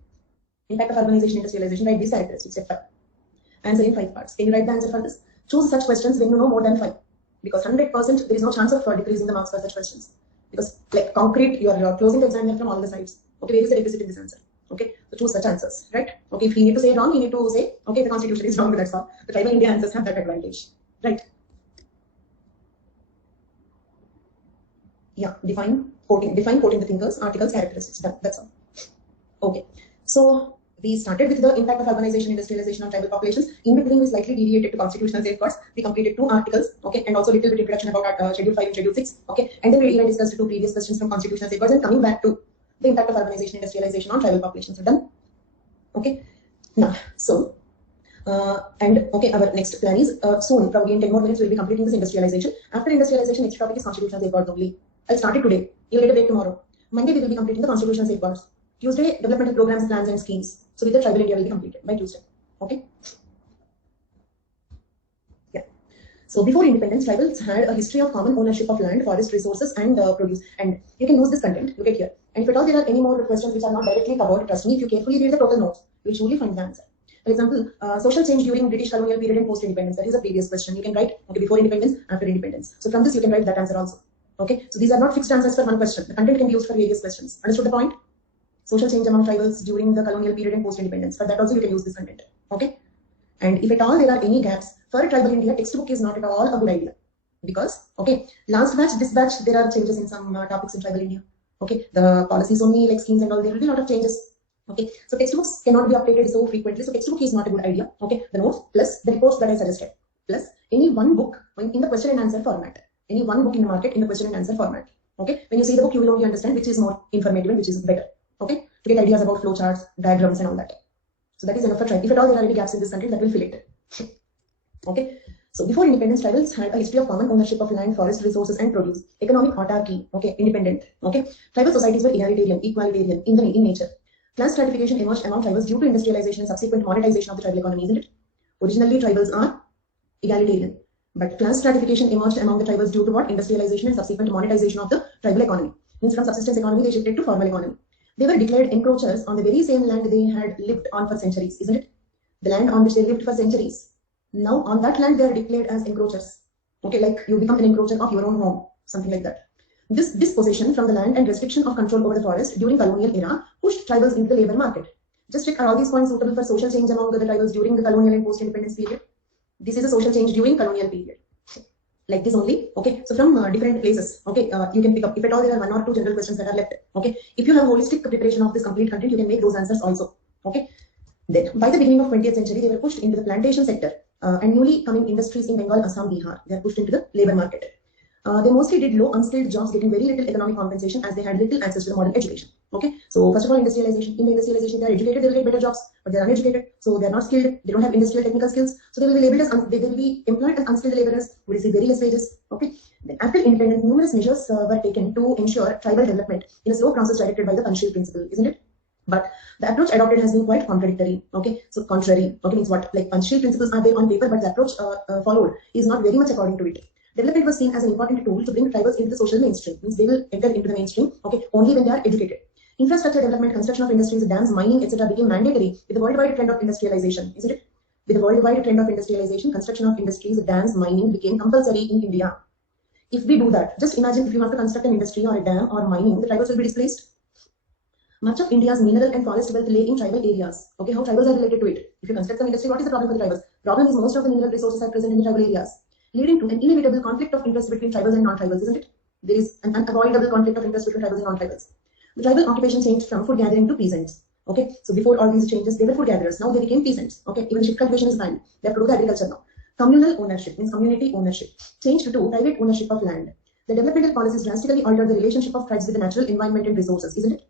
Impact of urbanization, industrialization. Write these characteristics. Step 5. Answer in 5 parts. Can you write the answer for this? Choose such questions when you know more than 5, because 100% there is no chance of decreasing the marks for such questions. Because like concrete, you are closing the examiner from all the sides. Okay, where is the deficit in this answer? Okay, so choose such answers, right? Okay, if you need to say wrong, you need to say, okay, the constitution is wrong, that's all. The tribal India answers have that advantage, right? Yeah, define quoting the thinkers, articles, characteristics, that's all. Okay, so we started with the impact of urbanization, industrialization on tribal populations. In between, we slightly deviated to constitutional safeguards. We completed 2 articles, okay, and also a little bit introduction about Schedule 5 and Schedule 6, okay, and then we even discussed 2 previous questions from constitutional safeguards and coming back to the impact of urbanization, industrialization on tribal populations are done. Okay, now, so, and okay, our next plan is soon, probably in 10 more minutes, we'll be completing this industrialization. After industrialization, next topic is constitutional safeguards only. I'll start it today. You'll get a break tomorrow. Monday, we will be completing the constitutional safeguards. Tuesday, developmental programs, plans, and schemes. So, with the tribal India will be completed by Tuesday. Okay. Yeah. So, before independence, tribals had a history of common ownership of land, forest resources, and produce. And you can use this content. Look at here. And if at all there are any more questions which are not directly covered, trust me, if you carefully read the total notes, you will surely find the answer. For example, social change during British colonial period and post-independence. That is a previous question. You can write, okay, before independence, after independence. So from this, you can write that answer also. Okay. So these are not fixed answers for one question. The content can be used for various questions. Understood the point? Social change among tribals during the colonial period and post-independence. For that also, you can use this content. Okay. And if at all there are any gaps, for tribal India, textbook is not at all a good idea. Because, okay, last batch, this batch, there are changes in some topics in tribal India. Okay, the policies only, like schemes and all, there will be a lot of changes. Okay, so textbooks cannot be updated so frequently. So textbook is not a good idea. Okay, the notes plus the reports that I suggested, plus any one book in the question and answer format. Any one book in the market in the question and answer format. Okay, when you see the book, you will only understand which is more informative and which is better. Okay, to get ideas about flowcharts, diagrams, and all that. So that is enough for try. If at all there are any gaps in this content, that will fill it. Okay. So before independence, tribals had a history of common ownership of land, forest resources, and produce. Economic autarky, okay, independent. Okay, tribal societies were egalitarian, equalitarian in nature. Class stratification emerged among tribals due to industrialization and subsequent monetization of the tribal economy, isn't it? Originally, tribals are egalitarian, but class stratification emerged among the tribals due to what? Industrialization and subsequent monetization of the tribal economy. Means from subsistence economy, they shifted to formal economy. They were declared encroachers on the very same land they had lived on for centuries, isn't it? The land on which they lived for centuries. Now, on that land, they are declared as encroachers. Okay, like you become an encroacher of your own home, something like that. This dispossession from the land and restriction of control over the forest during colonial era pushed tribals into the labor market. Just check, are all these points suitable for social change among the tribals during the colonial and post-independence period? This is a social change during colonial period. Like this only. Okay, so from different places. Okay, you can pick up. If at all there are 1 or 2 general questions that are left. Okay, if you have holistic preparation of this complete content, you can make those answers also. Okay. Then, by the beginning of 20th century, they were pushed into the plantation sector and newly coming industries in Bengal, Assam, Bihar. They are pushed into the labor market. They mostly did low unskilled jobs, getting very little economic compensation as they had little access to the modern education. Okay, so first of all, industrialization. In the industrialization, they are educated, they will get better jobs, but they are uneducated, so they are not skilled. They don't have industrial technical skills, so they will be labeled as they will be employed as unskilled laborers who receive very less wages. Okay, then after independence, numerous measures were taken to ensure tribal development in a slow process directed by the Panchsheel principle, isn't it? But the approach adopted has been quite contradictory. Okay, so contrary. Okay, means what? Like Panchsheel principles are there on paper, but the approach followed is not very much according to it. Development was seen as an important tool to bring tribals into the social mainstream. Means they will enter into the mainstream. Okay, only when they are educated. Infrastructure development, construction of industries, dams, mining, etc. became mandatory with the worldwide trend of industrialization, isn't it? With the worldwide trend of industrialization, construction of industries, dams, mining became compulsory in India. If we do that, just imagine if you have to construct an industry or a dam or mining, the tribals will be displaced. Much of India's mineral and forest wealth lay in tribal areas. Okay, how tribals are related to it. If you construct some industry, what is the problem for the tribals? Problem is most of the mineral resources are present in the tribal areas, leading to an inevitable conflict of interest between tribals and non-tribals, isn't it? There is an unavoidable conflict of interest between tribals and non-tribals. The tribal occupation changed from food gathering to peasants. Okay, so before all these changes, they were food gatherers. Now they became peasants. Okay, even ship cultivation is banned. They have to do the agriculture now. Communal ownership means community ownership changed to private ownership of land. The developmental policies drastically altered the relationship of tribes with the natural environment and resources, isn't it?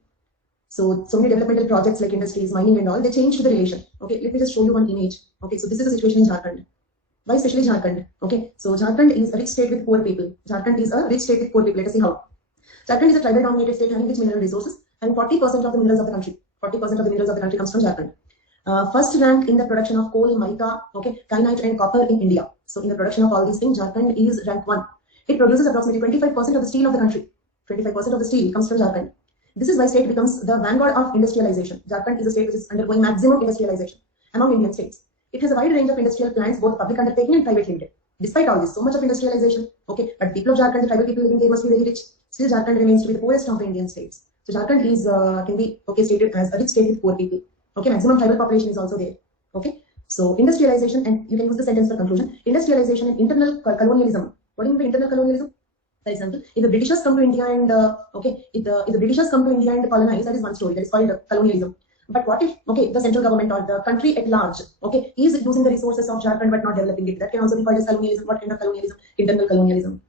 So many developmental projects like industries, mining and all, they changed the relation. Okay, let me just show you one image. Okay, so this is the situation in Jharkhand. Why especially Jharkhand? Okay, so Jharkhand is a rich state with poor people. Jharkhand is a rich state with poor people. Let us see how. Jharkhand is a tribal dominated state having rich mineral resources, and 40% of the minerals of the country. 40% of the minerals of the country comes from Jharkhand. First rank in the production of coal, mica, okay, kyanite and copper in India. So in the production of all these things, Jharkhand is rank 1. It produces approximately 25% of the steel of the country. 25% of the steel comes from Jharkhand. This is why state becomes the vanguard of industrialization. Jharkhand is a state which is undergoing maximum industrialization among Indian states. It has a wide range of industrial plants, both public undertaking and private limited. Despite all this, so much of industrialization, okay, but people of Jharkhand, the tribal people living there must be very rich. Still, Jharkhand remains to be the poorest of the Indian states. So Jharkhand is can be stated as a rich state with poor people. Okay, maximum tribal population is also there. Okay, so industrialization, and you can use the sentence for conclusion. Industrialization and internal colonialism. What do you mean by internal colonialism? For example, if the Britishers come to India and if the Britishers come to India and colonize, that is one story. That is called colonialism. But what if the central government or the country at large is using the resources of Jharkhand but not developing it? That can also be called as colonialism. What kind of colonialism? Internal colonialism.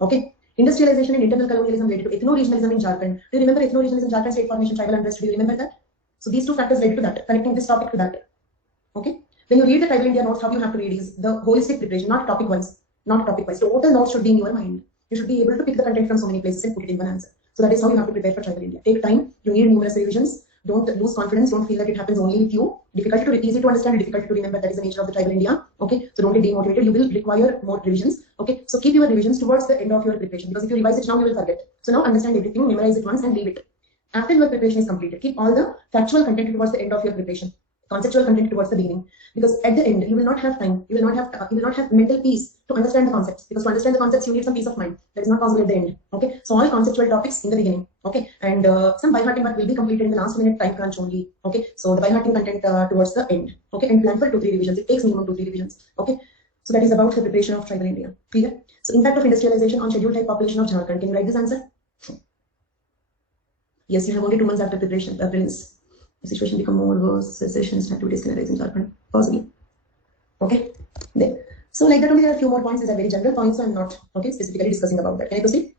Okay. Industrialization and internal colonialism related to ethno-regionalism in Jharkhand. Do you remember ethno-regionalism, Jharkhand state formation, tribal unrest? Do you remember that? So these two factors related to that, connecting this topic to that. Okay. When you read the Tribal India notes, how you have to read is the holistic preparation, not topic wise. Not topic wise. Total notes should be in your mind. You should be able to pick the content from so many places and put it in one answer. So that is how you have to prepare for Tribal India. Take time. You need numerous revisions. Don't lose confidence. Don't feel that it happens only with you. Difficult to easy to understand, difficult to remember. That is the nature of the Tribal India. Okay. So don't get demotivated. You will require more revisions. Okay. So keep your revisions towards the end of your preparation, because if you revise it now, you will forget. So now understand everything, memorize it once and leave it. After your preparation is completed, keep all the factual content towards the end of your preparation. Conceptual content towards the beginning, because at the end you will not have time, you will not have mental peace to understand the concepts, because to understand the concepts you need some peace of mind. That is not possible at the end. Okay, so all conceptual topics in the beginning. Okay, and some by-hearting work will be completed in the last minute time crunch only. Okay, so the by-hearting content towards the end. Okay, and plan for 2-3 revisions. It takes minimum 2-3 revisions. Okay, so that is about the preparation of Tribal India. Clear? So impact of industrialization on scheduled type population of Jharkhand. Can you write this answer? Yes, you have only 2 months after preparation. Prince. The situation become more worse, cessationist activities can arise in Jharkhand, possibly. Okay, there. So like that only there are a few more points. These are very general points, so I'm not specifically discussing about that. Can I proceed?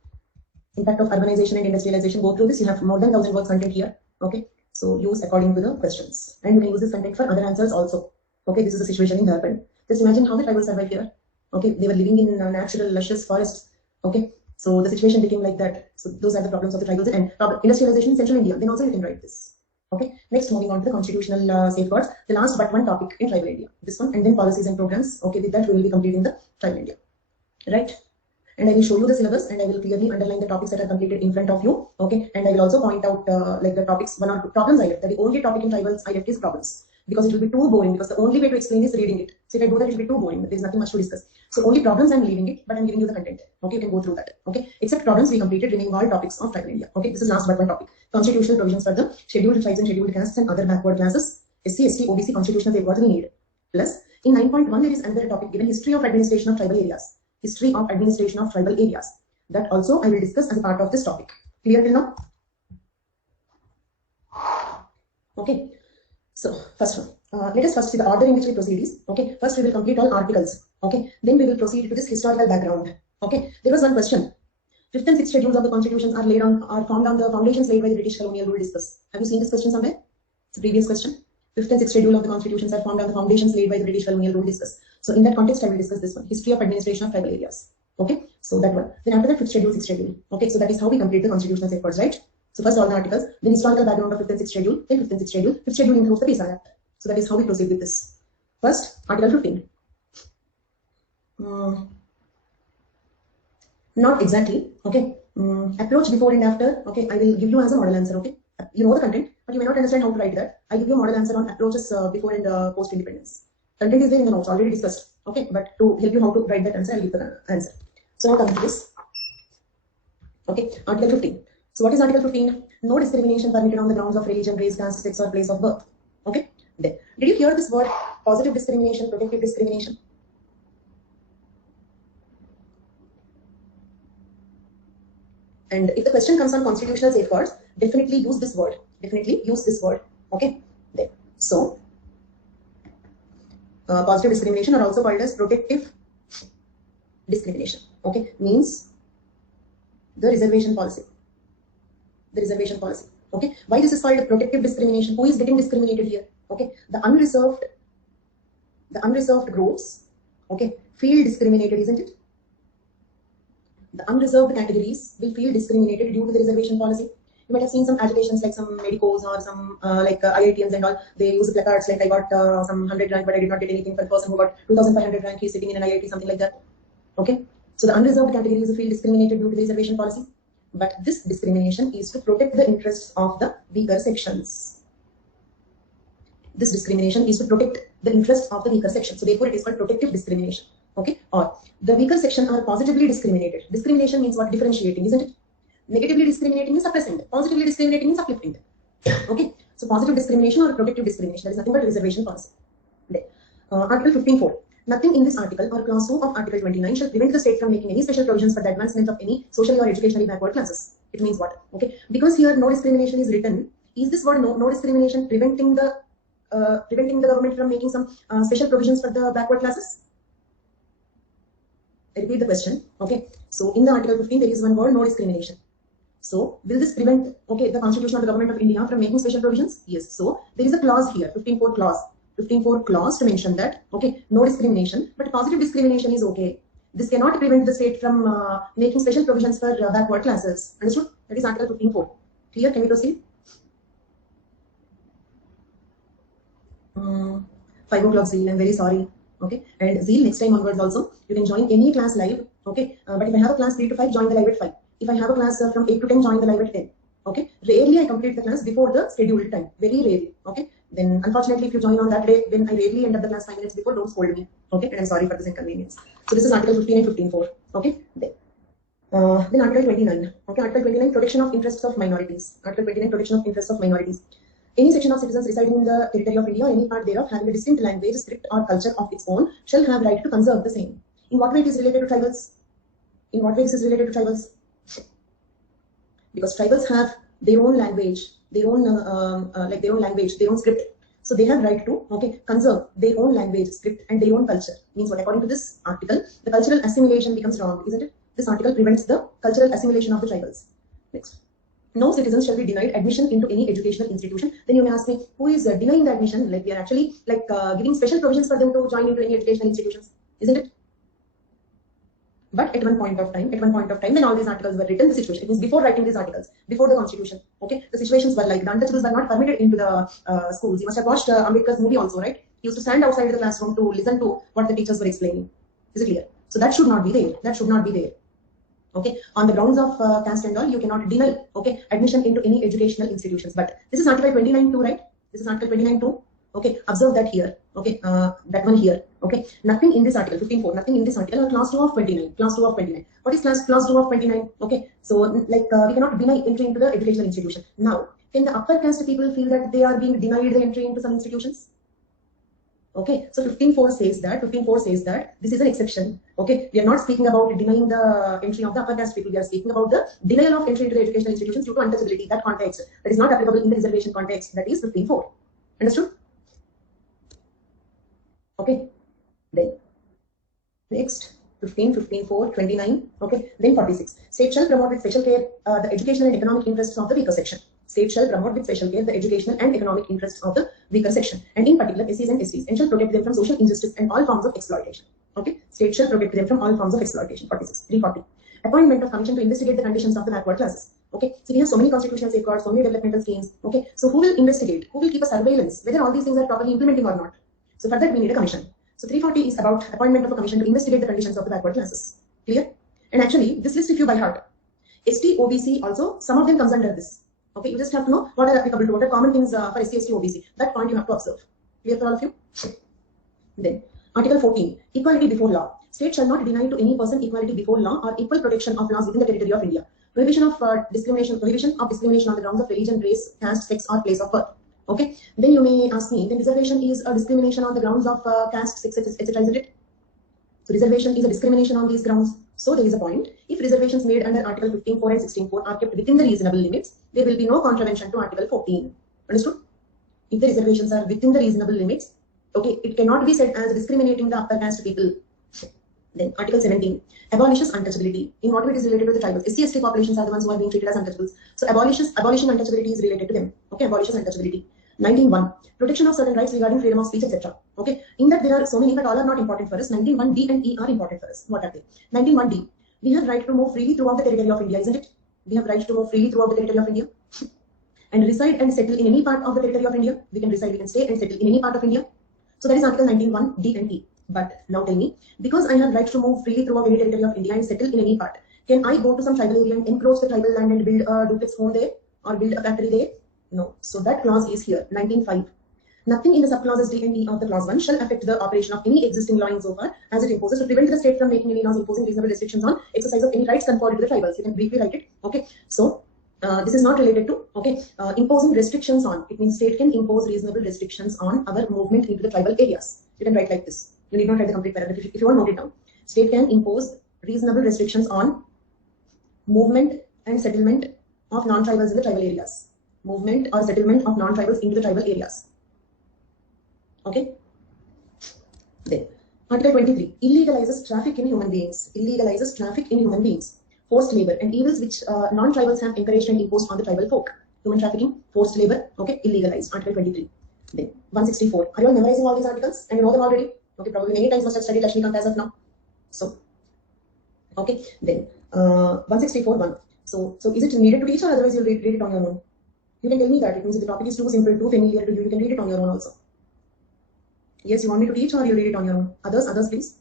Impact of urbanization and industrialization. Go through this. You have more than 1000 words content here. Okay, so use according to the questions, and you can use this content for other answers also. Okay, this is the situation in Jharkhand. Just imagine how the tribals survived here. Okay, they were living in natural, luscious forests. Okay, so the situation became like that. So those are the problems of the tribals and industrialization in central India. Then also you can write this. Okay, next moving on to the constitutional safeguards, the last but one topic in Tribal India, this one, and then policies and programs. Okay, with that we will be completing the Tribal India, right? And I will show you the syllabus, and I will clearly underline the topics that are completed in front of you. Okay, and I will also point out like the topics, 1 or 2 problems I left. That the only topic in tribals I left is problems, because it will be too boring, because the only way to explain is reading it. So if I do that, it will be too boring. There is nothing much to discuss. So only problems I'm leaving it, but I'm giving you the content. Okay, you can go through that. Okay, except problems we completed, remaining all topics of Tribal India. Okay, this is last but one topic. Constitutional provisions for the scheduled tribes and scheduled castes and other backward classes. SC, ST, OBC constitutional safeguards we need. Plus, in 9.1 there is another topic given, history of administration of tribal areas. History of administration of tribal areas. That also I will discuss as a part of this topic. Clear till now? Okay. So first one. Let us first see the order in which we proceed is, okay, first we will complete all articles, okay, then we will proceed to this historical background. Okay, there was one question. 5th and 6th schedules of the constitutions are formed on the foundations laid by the British colonial rule. Discuss. Have you seen this question somewhere? It's a previous question. 5th and 6th schedule of the constitutions are formed on the foundations laid by the British colonial rule. Discuss. So in that context I will discuss this one, history of administration of tribal areas. Okay, so that one. Then after that 5th schedule, 6th schedule. Okay, so that is how we complete the constitutional safeguards, right? So first all the articles, then historical background of 5th and 6th schedule, then 5th and 6th schedule. 5th schedule includes the Peace Act. So that is how we proceed with this. First, Article 15. Not exactly. Okay. Approach before and after. Okay, I will give you as a model answer. Okay, you know the content, but you may not understand how to write that. I give you a model answer on approaches before and post independence. Content is there in the notes, already discussed. Okay, but to help you how to write that answer, I'll give the answer. So now coming to this. Okay, Article 15. So what is Article 15? No discrimination permitted on the grounds of religion, race, caste, sex, or place of birth. Okay. Then, did you hear this word? Positive discrimination, protective discrimination. And if the question comes on constitutional safeguards, definitely use this word. Definitely use this word. Okay. Then, so positive discrimination are also called as protective discrimination. Okay, means the reservation policy. The reservation policy. Okay, why this is called protective discrimination? Who is getting discriminated here? Okay, the unreserved groups, okay, feel discriminated, isn't it? The unreserved categories will feel discriminated due to the reservation policy. You might have seen some agitations like some medicos or some IITians and all. They use placards like I got some 100 rank, but I did not get anything for the person who got 2,500 rank. He's sitting in an IIT, something like that. Okay, so the unreserved categories feel discriminated due to the reservation policy. But this discrimination is to protect the interests of the weaker sections. This discrimination is to protect the interests of the weaker section. So therefore, it is called protective discrimination. Okay, or the weaker section are positively discriminated. Discrimination means what? Differentiating, isn't it? Negatively discriminating is suppressing. Positively discriminating is uplifting. Okay, so positive discrimination or protective discrimination, there is nothing but reservation policy. Article 15.4. Nothing in this article or clause 2 of Article 29 shall prevent the state from making any special provisions for the advancement of any socially or educationally backward classes. It means what? Okay, because here no discrimination is written. Is this word no discrimination preventing the government from making some special provisions for the backward classes? I repeat the question. Okay, so in the Article 15 there is one word, no discrimination. So will this prevent the Constitution of the Government of India from making special provisions? Yes. So there is a clause here, 15.4 clause. 15.4 clause to mention that no discrimination, but positive discrimination is okay. This cannot prevent the state from making special provisions for backward classes. Understood? That is Article 15.4. Clear? Can we proceed? 5 o'clock Zeal, I'm very sorry. Okay, and Zeal, next time onwards also you can join any class live. Okay, but if I have a class 3 to 5, join the live at 5. If I have a class from 8 to 10, join the live at 10. Okay, rarely I complete the class before the scheduled time. Very rarely. Okay, then unfortunately if you join on that day, then I rarely end up the class 5 minutes before. Don't scold me. Okay, and I'm sorry for this inconvenience. So this is Article 15 and 15.4. Okay, then Article 29. Okay, Article 29, protection of interests of minorities. Article 29, protection of interests of minorities. Any section of citizens residing in the territory of India or any part thereof having a distinct language, script or culture of its own shall have right to conserve the same. In what way it is related to tribals? In what way this is related to tribals? Because tribals have their own language, their own language, their own script. So they have right to conserve their own language, script, and their own culture. Means what? According to this article, the cultural assimilation becomes wrong, isn't it? This article prevents the cultural assimilation of the tribals. Next. No citizen shall be denied admission into any educational institution. Then you may ask me, who is denying the admission? Like we are actually giving special provisions for them to join into any educational institutions, isn't it? But at one point of time, when all these articles were written, the situation, it means before writing these articles, before the Constitution, the situations were like the untouchables were not permitted into the schools. You must have watched Ambedkar's movie also, right? He used to stand outside the classroom to listen to what the teachers were explaining. Is it clear? So that should not be there. That should not be there. Okay, on the grounds of caste and all, you cannot deny admission into any educational institutions. But this is Article 29.2, right? This is Article 29.2. Okay, observe that here. Okay, that one here. Okay, nothing in this article 15.4. Nothing in this article or clause 2 of 29. Clause 2 of 29. What is clause 2 of 29? Okay, so we cannot deny entry into the educational institution. Now, can the upper caste people feel that they are being denied the entry into some institutions? Okay, so 15.4 says that this is an exception. Okay, we are not speaking about denying the entry of the upper caste people. We are speaking about the denial of entry into the educational institutions due to untouchability. That context that is not applicable in the reservation context. That is 15.4. Understood? Okay, then next 15.4, 29. Okay, then 46. State shall promote with special care the educational and economic interests of the weaker section. State shall promote with special care the educational and economic interests of the weaker section, and in particular SCs and STs, and shall protect them from social injustice and all forms of exploitation. Okay, state shall protect them from all forms of exploitation. 46. 340. Appointment of commission to investigate the conditions of the backward classes. Okay, so we have so many constitutional safeguards, so many developmental schemes. Okay, so who will investigate? Who will keep a surveillance whether all these things are properly implementing or not? So for that we need a commission. So 340 is about appointment of a commission to investigate the conditions of the backward classes. Clear? And actually, this list if you by heart, ST, OBC also, some of them comes under this. Okay, you just have to know what are applicable to, what are common things for SC, ST, OBC. That point you have to observe. Clear for all of you? Then, Article 14, equality before law. State shall not deny to any person equality before law or equal protection of laws within the territory of India. Prohibition of discrimination on the grounds of religion, race, caste, sex, or place of birth. Okay. Then you may ask me, then reservation is a discrimination on the grounds of caste, sex, etc. Isn't it? So reservation is a discrimination on these grounds. So there is a point. If reservations made under Article 15.4 and 16.4 are kept within the reasonable limits, there will be no contravention to Article 14. Understood? If the reservations are within the reasonable limits, okay, it cannot be said as discriminating the upper caste people. Then Article 17 abolishes untouchability. In what way it is related to the tribals? SC/ST populations are the ones who are being treated as untouchables. So abolition untouchability is related to them. Okay, abolishes untouchability. 19.1 protection of certain rights regarding freedom of speech, etc. Okay, in that there are so many, but all are not important for us. 19.1 D and E are important for us. What are they? 19.1 D. We have right to move freely throughout the territory of India, isn't it? We have right to move freely throughout the territory of India and reside and settle in any part of the territory of India. We can reside, we can stay and settle in any part of India. So that is Article 19.1 D and E. But now tell me, because I have right to move freely throughout any territory of India and settle in any part, can I go to some tribal area and encroach the tribal land and build a duplex home there or build a factory there? No. So that clause is here, 19.5. Nothing in the subclauses D and E of the clause 1 shall affect the operation of any existing law insofar as it imposes to prevent the state from making any laws imposing reasonable restrictions on exercise of any rights conferred to the tribals. You can briefly write it. Okay. So this is not related to imposing restrictions on. It means state can impose reasonable restrictions on our movement into the tribal areas. You can write like this. You need not write the complete paragraph. If you want to note it down, state can impose reasonable restrictions on movement and settlement of non-tribals in the tribal areas. Movement or settlement of non-tribals into the tribal areas. Okay. Then Article 23 illegalizes traffic in human beings. Illegalizes traffic in human beings. Forced labor and evils which non-tribals have encouraged and imposed on the tribal folk. Human trafficking, forced labor, okay, illegalized. Article 23. Then 164. Are you all memorizing all these articles and you know them already? Okay, probably many times must have studied Lakshmikant as of now. So, okay, then 164.1. So is it needed to teach or otherwise you'll read it on your own? You can tell me that. It means if the topic is too simple, too familiar to you, you can read it on your own also. Yes, you want me to teach or you read it on your own? Others please.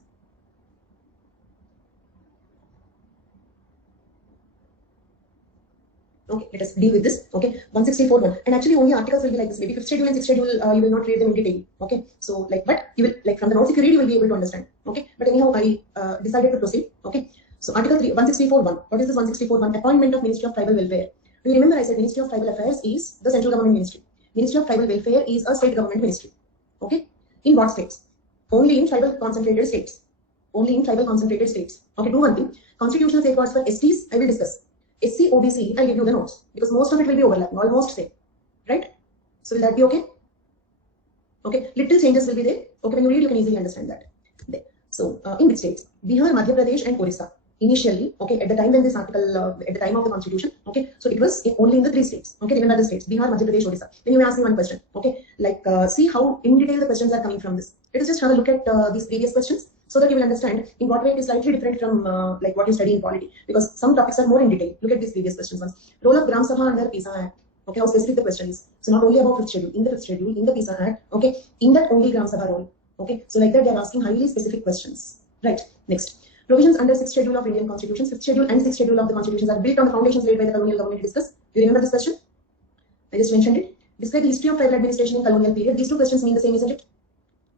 Okay, let us deal with this. Okay, 164.1. And actually only articles will be like this. Maybe 5th schedule and 6th schedule, you will not read them in detail. Okay, so but you will, from the notes if you read, you will be able to understand. Okay, but anyhow, I decided to proceed. Okay, so Article 3, 164.1. What is this 164.1? Appointment of Ministry of Tribal Welfare. Do you remember I said Ministry of Tribal Affairs is the central government ministry. Ministry of Tribal Welfare is a state government ministry. Okay, in what states? Only in tribal concentrated states. Only in tribal concentrated states. Okay, do one thing. Constitutional safeguards for STs, I will discuss. SC, OBC, I'll give you the notes because most of it will be overlapping, almost same, right? So will that be okay? Okay, little changes will be there. Okay, when you read, you can easily understand that. There. So in which states? Bihar, Madhya Pradesh, and Orissa. Initially, okay, at the time when this article, at the time of the constitution, okay, so it was only in the 3 states. Okay, remember the states: Bihar, Madhya Pradesh, Orissa. Then you may ask me one question. Okay, see how in detail the questions are coming from this. Let us just have a look at these previous questions, so that you will understand in what way it is slightly different from what you study in polity, because some topics are more in detail. Look at these previous questions once. Role of Gram Sabha under PISA Act. Okay, how specific the question is. So not only about 5th schedule, in the 5th schedule, in the PISA Act, okay, in that only Gram Sabha role. Okay, so like that they are asking highly specific questions. Right, next. Provisions under 6th schedule of Indian Constitution. 5th schedule and 6th schedule of the constitutions are built on the foundations laid by the colonial government to discuss. Do you remember this question? I just mentioned it. Describe the history of tribal administration in colonial period. These two questions mean the same, isn't it?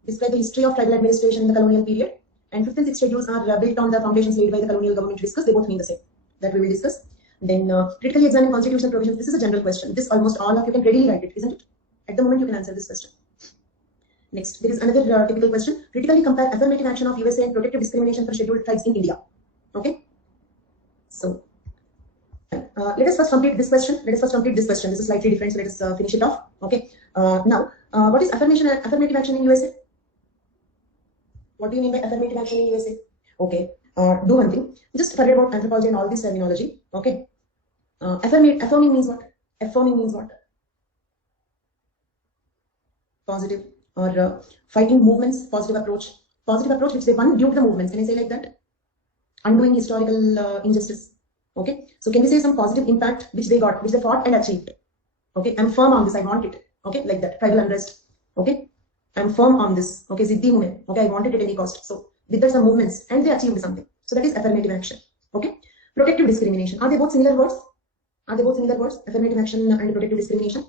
Describe the history of tribal administration in the colonial period. And 5th and 6th schedules are built on the foundations laid by the colonial government to discuss. They both mean the same. That we will discuss. Then critically examine constitutional provisions. This is a general question. This almost all of you can readily write it, isn't it? At the moment you can answer this question. Next, there is another typical question. Critically compare affirmative action of USA and protective discrimination for scheduled tribes in India. Okay. So let us first complete this question. This is slightly different, so let us finish it off. Okay. Now, what is affirmative action in USA? What do you mean by affirmative action in USA? Okay. Do one thing. Just forget about anthropology and all this terminology. Okay. Affirming means what? Affirming means what? Positive or fighting movements, positive approach which they won due to the movements. Can I say like that? Undoing historical injustice. Okay. So can we say some positive impact which they got, which they fought and achieved? Okay. I'm firm on this. I want it. Okay. Like that. Tribal unrest. Okay. I'm firm on this. Okay. Ziddi hu main. Okay. I want it at any cost. So with that some movements and they achieved something. So that is affirmative action. Okay. Protective discrimination. Are they both similar words? Affirmative action and protective discrimination.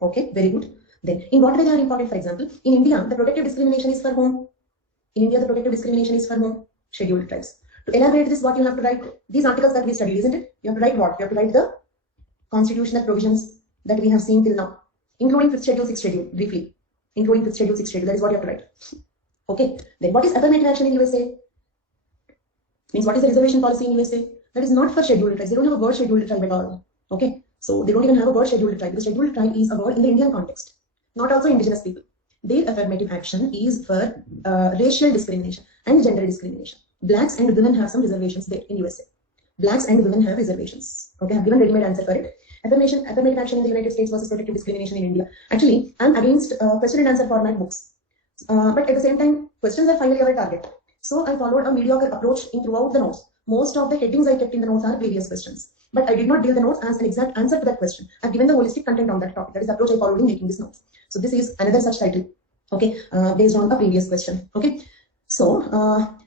Okay. Very good. Then in what way they are important? For example, in India, the protective discrimination is for whom? Scheduled tribes. To elaborate this, what you have to write, these articles that we studied, isn't it? You have to write what? You have to write the constitutional provisions that we have seen till now, including 5th schedule, 6th schedule, briefly. Including 5th schedule, 6th schedule, that is what you have to write. Okay, then what is affirmative action in USA? Means what is the reservation policy in USA? That is not for scheduled tribes. They don't have a word scheduled tribe at all. Okay, so they don't even have a word scheduled tribe, because scheduled tribe is a word in the Indian context, not also indigenous people. Their affirmative action is for racial discrimination and gender discrimination. Blacks and women have some reservations there in USA. Blacks and women have reservations. Okay, I've given ready-made answer for it. Affirmative action in the United States versus protective discrimination in India. Actually, I'm against question and answer format books. But at the same time, questions are finally our target. So I followed a mediocre approach in throughout the notes. Most of the headings I kept in the notes are previous questions. But I did not give the notes as an exact answer to that question. I've given the holistic content on that topic. That is the approach I followed in making this notes. So this is another such title. Okay, based on a previous question. Okay, so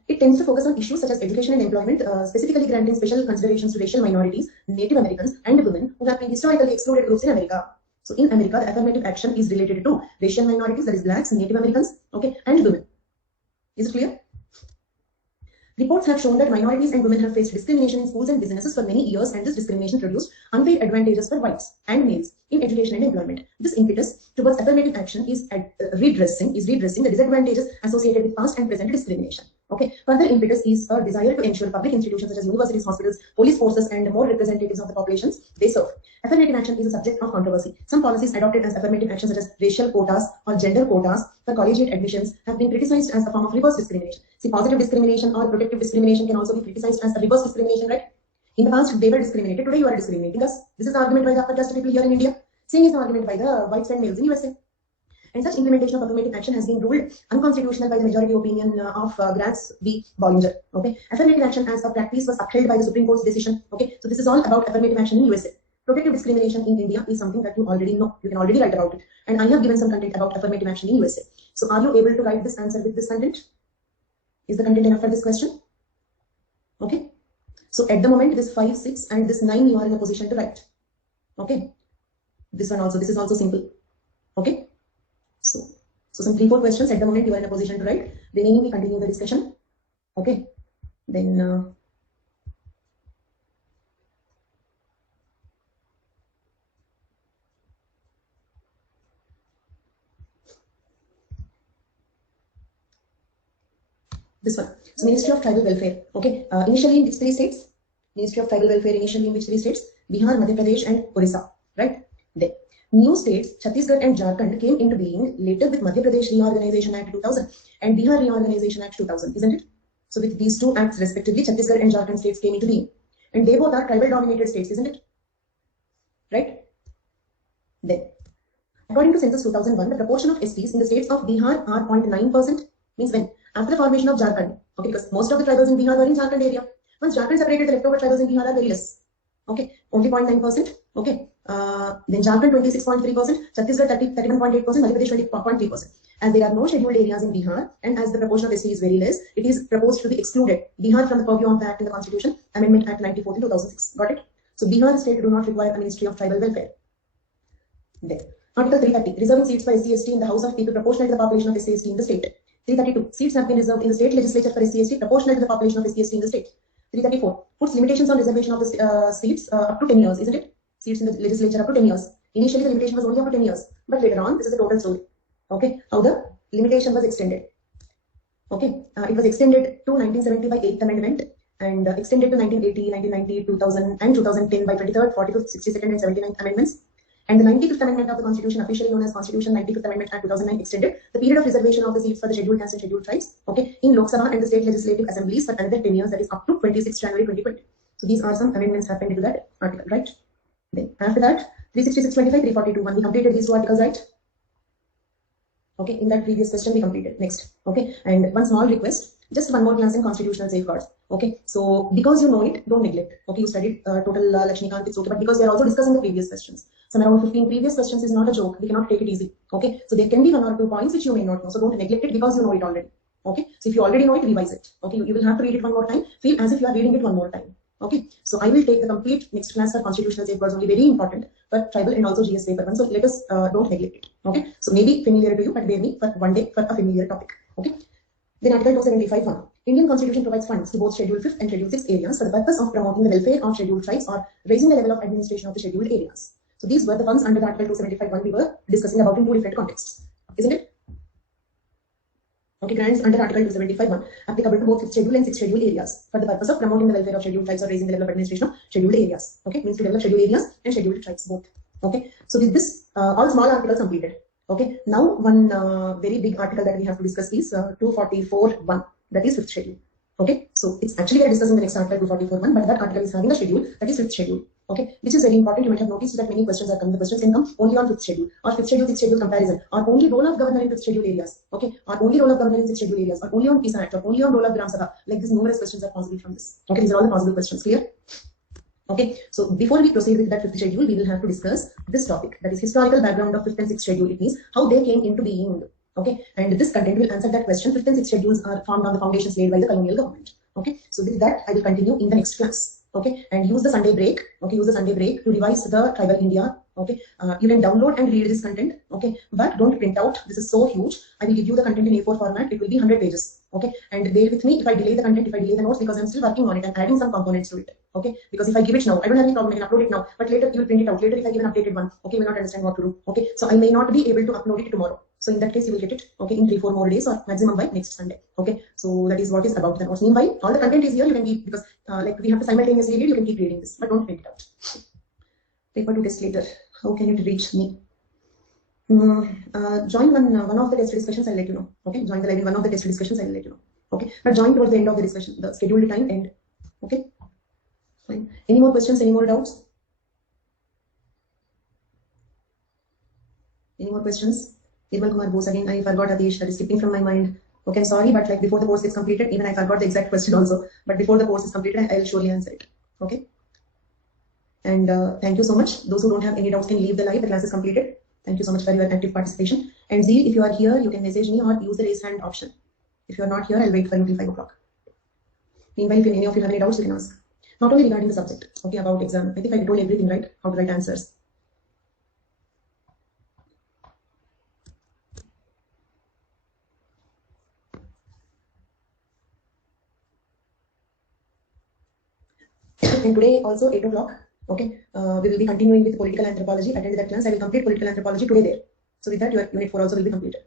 it tends to focus on issues such as education and employment, specifically granting special considerations to racial minorities, Native Americans, and women who have been historically excluded groups in America. So in America, the affirmative action is related to racial minorities, that is blacks, Native Americans, okay, and women. Is it clear? Reports have shown that minorities and women have faced discrimination in schools and businesses for many years, and this discrimination produced unfair advantages for whites and males in education and employment. This impetus towards affirmative action is redressing the disadvantages associated with past and present discrimination. Okay. Further impetus is a desire to ensure public institutions such as universities, hospitals, police forces, and more representatives of the populations they serve. Affirmative action is a subject of controversy. Some policies adopted as affirmative action, such as racial quotas or gender quotas for collegiate admissions, have been criticized as a form of reverse discrimination. See, positive discrimination or protective discrimination can also be criticized as a reverse discrimination, right? In the past, they were discriminated. Today, you are discriminating us. This is the argument by the upper caste people here in India. Same is the argument by the whites and males in USA. And such implementation of affirmative action has been ruled unconstitutional by the majority opinion of Gratz v. Bollinger. Okay, affirmative action as a practice was upheld by the Supreme Court's decision. Okay, so this is all about affirmative action in USA. Protective discrimination in India is something that you already know. You can already write about it. And I have given some content about affirmative action in USA. So are you able to write this answer with this content? Is the content enough for this question? Okay. So at the moment, this 5, 6, and this 9 you are in a position to write. Okay. This one also. This is also simple. Okay. So some 3, 4 questions at the moment you are in a position to write. Remaining we continue the discussion. Okay. Then this one. So Ministry of Tribal Welfare. Okay. Initially in which 3 states? Ministry of Tribal Welfare initially in which 3 states? Bihar, Madhya Pradesh, and Orissa. Right? Then new states, Chhattisgarh and Jharkhand, came into being later with Madhya Pradesh Reorganization Act 2000 and Bihar Reorganization Act 2000, isn't it? So with these 2 acts respectively, Chhattisgarh and Jharkhand states came into being. And they both are tribal dominated states, isn't it? Right? Then, according to Census 2001, the proportion of STs in the states of Bihar are 0.9%. Means when? After the formation of Jharkhand. Okay, because most of the tribals in Bihar were in Jharkhand area. Once Jharkhand separated, the leftover tribals in Bihar are very less. Okay, only 0.9%. Okay. Then Jharkhand 26.3%, Chhattisgarh 31.8%, Madhya Pradesh 20.3%. As there are no scheduled areas in Bihar, and as the proportion of ST is very less, it is proposed to be excluded Bihar from the purview of the Act in the Constitution, Amendment Act 94 in 2006. Got it? So Bihar state do not require a Ministry of Tribal Welfare. Then Article 330, reserving seats for SC/ST in the House of People proportional to the population of SC/ST in the state. 332, seats have been reserved in the state legislature for SC/ST proportional to the population of SC/ST in the state. 334, puts limitations on reservation of the seats up to 10 years, isn't it? Seats in the legislature up to 10 years. Initially, the limitation was only up to 10 years, but later on, this is a total story. Okay, how the limitation was extended. Okay, it was extended to 1970 by 8th Amendment, and extended to 1980, 1990, 2000, and 2010 by 23rd, 45th, 62nd, and 79th Amendments. And the 95th Amendment of the Constitution, officially known as Constitution 95th Amendment Act 2009, extended the period of reservation of the seats for the scheduled castes and scheduled tribes, okay, in Lok Sabha and the state legislative assemblies for another 10 years, that is up to 26 January 2020. So these are some amendments happened to that article, right? Then after that, 366/25, 342/1, we completed these 2 articles, right? Okay, in that previous question we completed. Next, okay, and one small request, just one more glance in constitutional safeguards. Okay, so because you know it, don't neglect. Okay, you studied total Lakshmikant, it's okay, but because we are also discussing the previous questions, some around 15 previous questions is not a joke. We cannot take it easy. Okay, so there can be 1 or 2 points which you may not know, so don't neglect it because you know it already. Okay, so if you already know it, revise it. Okay, you will have to read it 1 more time. Feel as if you are reading it 1 more time. Okay, so I will take the complete next class for constitutional safeguards, only very important for tribal and also GS paper 1. So let us don't neglect it. Okay, so maybe familiar to you, but bear me for one day for a familiar topic. Okay, then Article 275(1), Indian Constitution provides funds to both Schedule 5 and Schedule 6 areas for the purpose of promoting the welfare of scheduled tribes or raising the level of administration of the scheduled areas. So these were the funds under the Article 275(1) we were discussing about in two different contexts, isn't it? Okay, grants under Article 275(1) applicable to both 5th schedule and 6th schedule areas for the purpose of promoting the welfare of scheduled tribes or raising the level of administration of scheduled areas. Okay, means to develop scheduled areas and scheduled tribes both. Okay, so with this, all small articles completed. Okay, now one very big article that we have to discuss is 244(1), that is 5th schedule. Okay, so it's actually we are discussing the next article 244(1), but that article is having a schedule that is 5th schedule. Okay, which is very important. You might have noticed that many questions are coming. The questions can come only on 5th schedule or 5th schedule, 6th schedule comparison, or only role of governor in 5th schedule areas. Okay, or only role of governor in 6th schedule areas, or only on Peace Act, or only on role of Gram Sabha. Like this, numerous questions are possible from this. Okay, these are all the possible questions. Clear? Okay, so before we proceed with that 5th schedule, we will have to discuss this topic, that is historical background of 5th and 6th schedule. It means how they came into being. Okay, and this content will answer that question. 5th and 6th schedules are formed on the foundations laid by the colonial government. Okay, so with that I will continue in the next class. Okay, and use the Sunday break. Okay, use the Sunday break to revise the tribal India. Okay, you can download and read this content. Okay, but don't print out. This is so huge. I will give you the content in A4 format. It will be 100 pages. Okay, and bear with me if I delay the content, if I delay the notes, because I'm still working on it and adding some components to it. Okay, because if I give it now, I don't have any problem. I can upload it now, but later you will print it out. Later, if I give an updated one, okay, you will not understand what to do. Okay, so I may not be able to upload it tomorrow. So in that case, you will get it, okay, in 3-4 more days or maximum by next Sunday. Okay, so that is what is about the notes. Meanwhile, all the content is here. You can keep, because like we have to simultaneously read. You can keep reading this, but don't print it out. Paper to test later. How can it reach me? Join one of the test discussions. I'll let you know. Okay, join the live in one of the test discussions. I'll let you know. Okay, but join towards the end of the discussion, the scheduled time end. Okay, fine. Any more questions? Any more doubts? Any more questions? Irmal Kumar Bose again. I forgot Adish. That is skipping from my mind. Okay, I'm sorry, but like before the course is completed, even I forgot the exact question also. But before the course is completed, I will surely answer it. Okay. And thank you so much. Those who don't have any doubts can leave the live. The class is completed. Thank you so much for your active participation. And Zeal, if you are here, you can message me or use the raise hand option. If you are not here, I'll wait for you till 5 o'clock. Meanwhile, if any of you have any doubts, you can ask. Not only regarding the subject, okay, about exam. I think I told everything, right? How to write answers. And today also 8 o'clock. Okay, we will be continuing with political anthropology. Attend that class. I will complete political anthropology today there. So with that, your unit 4 also will be completed.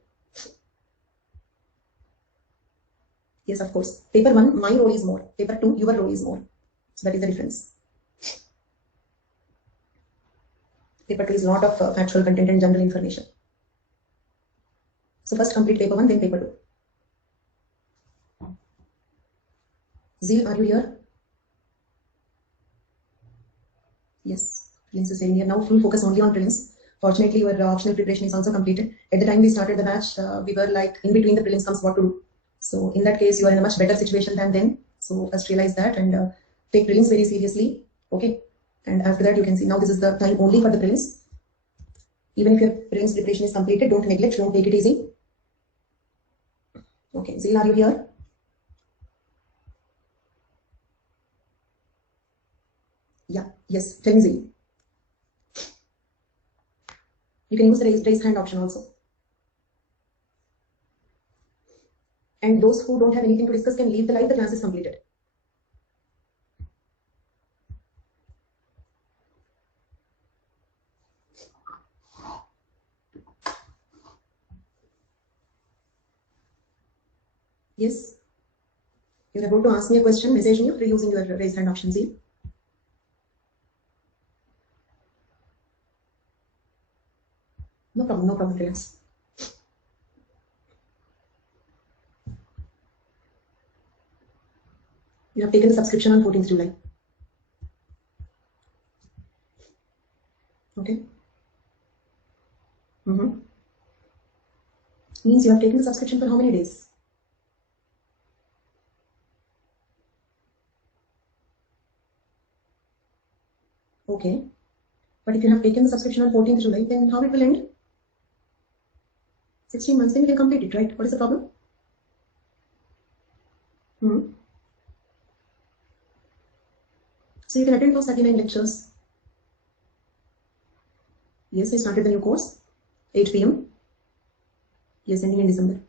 Yes, of course. Paper 1, my role is more. Paper 2, your role is more. So that is the difference. Paper 2 is a lot of factual content and general information. So first complete paper 1, then paper 2. Zeal, are you here? Yes, prelims is in here. Now full focus only on prelims. Fortunately, your optional preparation is also completed. At the time we started the batch, we were like in between the prelims comes what to do. So in that case, you are in a much better situation than then. So first realize that and take prelims very seriously. Okay. And after that, you can see now this is the time only for the prelims. Even if your prelims preparation is completed, don't neglect, don't take it easy. Okay. Zeal, are you here? Yeah. Yes. Tell me, Zeal. You can use the raise hand option also. And those who don't have anything to discuss can leave the live. The class is completed. Yes. You're about to ask me a question. Message me after using your raise hand option, Zeal. No problem, relax. You have taken the subscription on 14th July. Okay. Means you have taken the subscription for how many days? Okay. But if you have taken the subscription on 14th July, then how it will end? 16 months, then you can complete it, right? What is the problem? So you can attend those 39 lectures. Yes, I started the new course, 8 p.m. Yes, ending in December.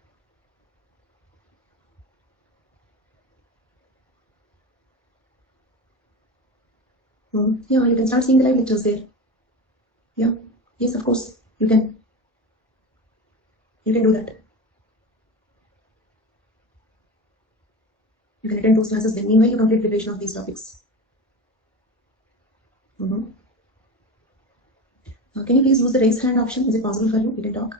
Yeah, you can start seeing the live lectures there. Yeah, yes, of course, you can. You can do that. You can attend those classes. Then meanwhile, you complete preparation of these topics. Can you please use the raise hand option? Is it possible for you? You can talk.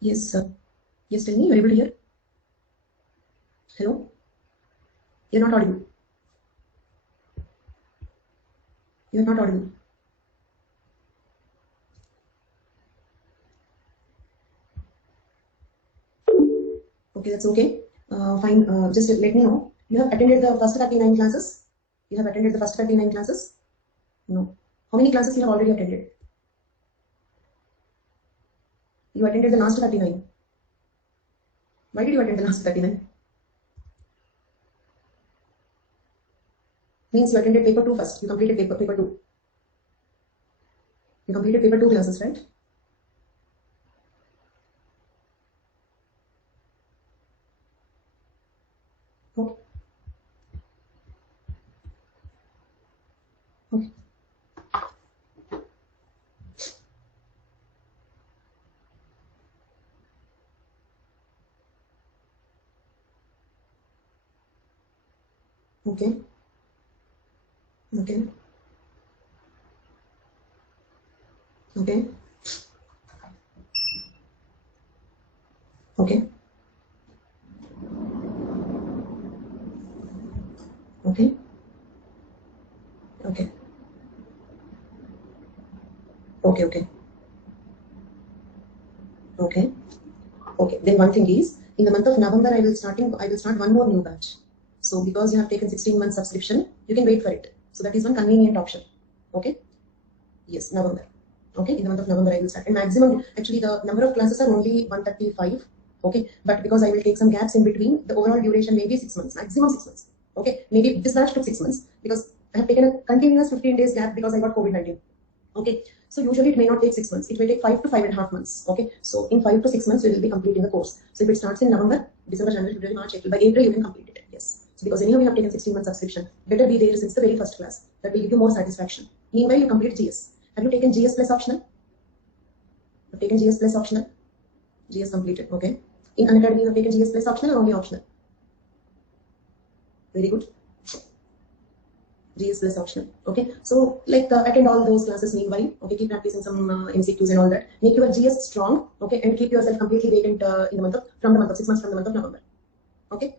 Yes, sir. Yes, tell me. You're able to hear? Hello? You're not audible. You're not audible. Okay, that's okay. Fine. Just let me know. You have attended the first 39 classes? You have attended the first 39 classes? No. How many classes you have already attended? You attended the last 39. Why did you attend the last 39? Means you attended paper 2 first. You completed paper 2. You completed paper 2 classes, right? Okay. Okay. Okay. Okay. Okay. Okay. Okay. Okay. Okay. Okay. Okay. Okay. Then one thing is, in the month of November, I will start one more new batch. So because you have taken 16 months subscription, you can wait for it. So that is one convenient option. Okay. Yes, November. Okay, in the month of November I will start. And maximum, actually the number of classes are only 135. Okay, but because I will take some gaps in between, the overall duration may be 6 months, maximum 6 months. Okay, maybe this batch took 6 months because I have taken a continuous 15 days gap because I got COVID-19. Okay, so usually it may not take 6 months. It may take 5 to 5.5 months. Okay, so in 5 to 6 months we will be completing the course. So if it starts in November, December, January, February, March, April, by April you can complete it. Yes. So because anyhow you have taken 16 months subscription, better be there since the very first class. That will give you more satisfaction. Meanwhile, you complete GS. Have you taken GS plus optional? You've taken GS plus optional? GS completed. Okay. In Unacademy, you have taken GS plus optional or only optional? Very good. GS plus optional. Okay. So like attend all those classes meanwhile. Okay. Keep practicing some MCQs and all that. Make your GS strong. Okay. And keep yourself completely vacant in the month of 6 months from the month of November. Okay.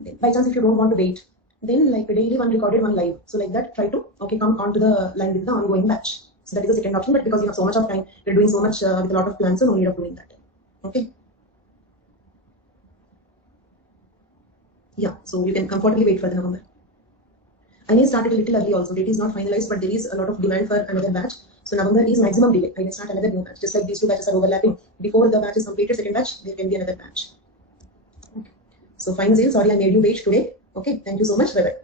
Then, by chance, if you don't want to wait, then like daily one recorded, one live. So like that, try to come onto the line with the ongoing batch. So that is the second option. But because you have so much of time, you're doing so much with a lot of plans, so no need of doing that. Okay. Yeah. So you can comfortably wait for the November. I may start it a little early also. Date is not finalized, but there is a lot of demand for another batch. So November is maximum delay. I will start another new batch. Just like these two batches are overlapping. Before the batch is completed, second batch, there can be another batch. Okay. So fine, Zale. Sorry I made you wait today. Okay. Thank you so much. Bye bye.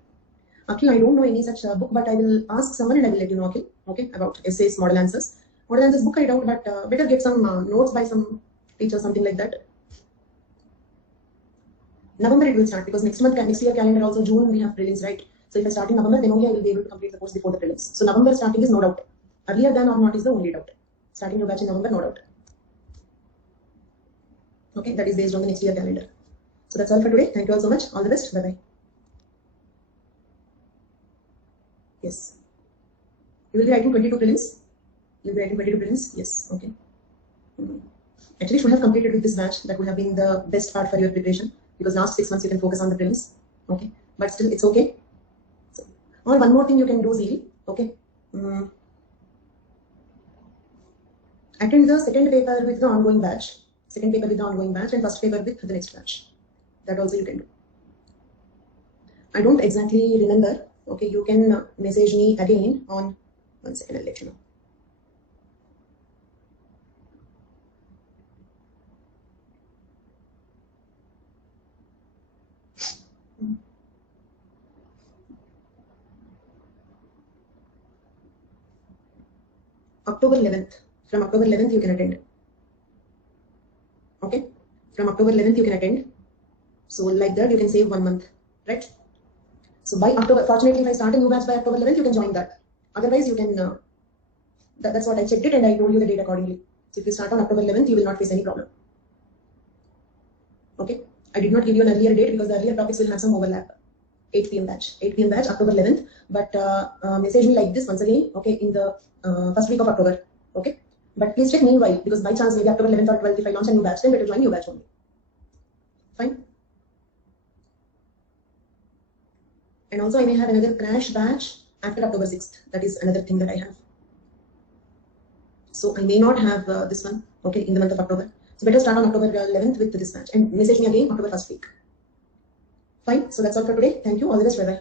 Akhil, I don't know any such book, but I will ask someone and I will let you know, Akhil. Okay, about essays, model answers. Model answers book I doubt, but better get some notes by some teacher, something like that. November it will start because next year calendar also June we have prelims, right? So if I start in November, then only I will be able to complete the course before the prelims. So November starting is no doubt. Earlier than or not is the only doubt. Starting your batch in November, no doubt. Okay, that is based on the next year calendar. So that's all for today. Thank you all so much. All the best. Bye bye. Yes. You will be writing 22 prelims. You will be writing 22 prelims. Yes. Okay. Actually, should have completed with this batch. That would have been the best part for your preparation because last 6 months you can focus on the prelims. Okay. But still, it's okay. So, or one more thing you can do, Zili. Okay. Attend the second paper with the ongoing batch. Second paper with the ongoing batch and first paper with the next batch. That also you can do. I don't exactly remember. Okay, you can message me again on 1 second. I'll let you know. October 11th. From October 11th, you can attend. Okay. from October 11th you can attend. So like that you can save 1 month, right? So by October, fortunately if I start a new batch by October 11th, you can join that. Otherwise you can, that's what I checked it and I told you the date accordingly. So if you start on October 11th, you will not face any problem. Okay, I did not give you an earlier date because the earlier topics will have some overlap. 8 p.m. batch, October 11th, but message me like this once again, okay, in the first week of October, okay? But please check meanwhile, because by chance maybe October 11th or 12th if I launch a new batch, then better join new batch only. Fine. And also I may have another crash batch after October 6th. That is another thing that I have. So I may not have this one, okay, in the month of October. So better start on October 11th with this batch and message me again October 1st week. Fine. So that's all for today. Thank you. All the best. Bye-bye.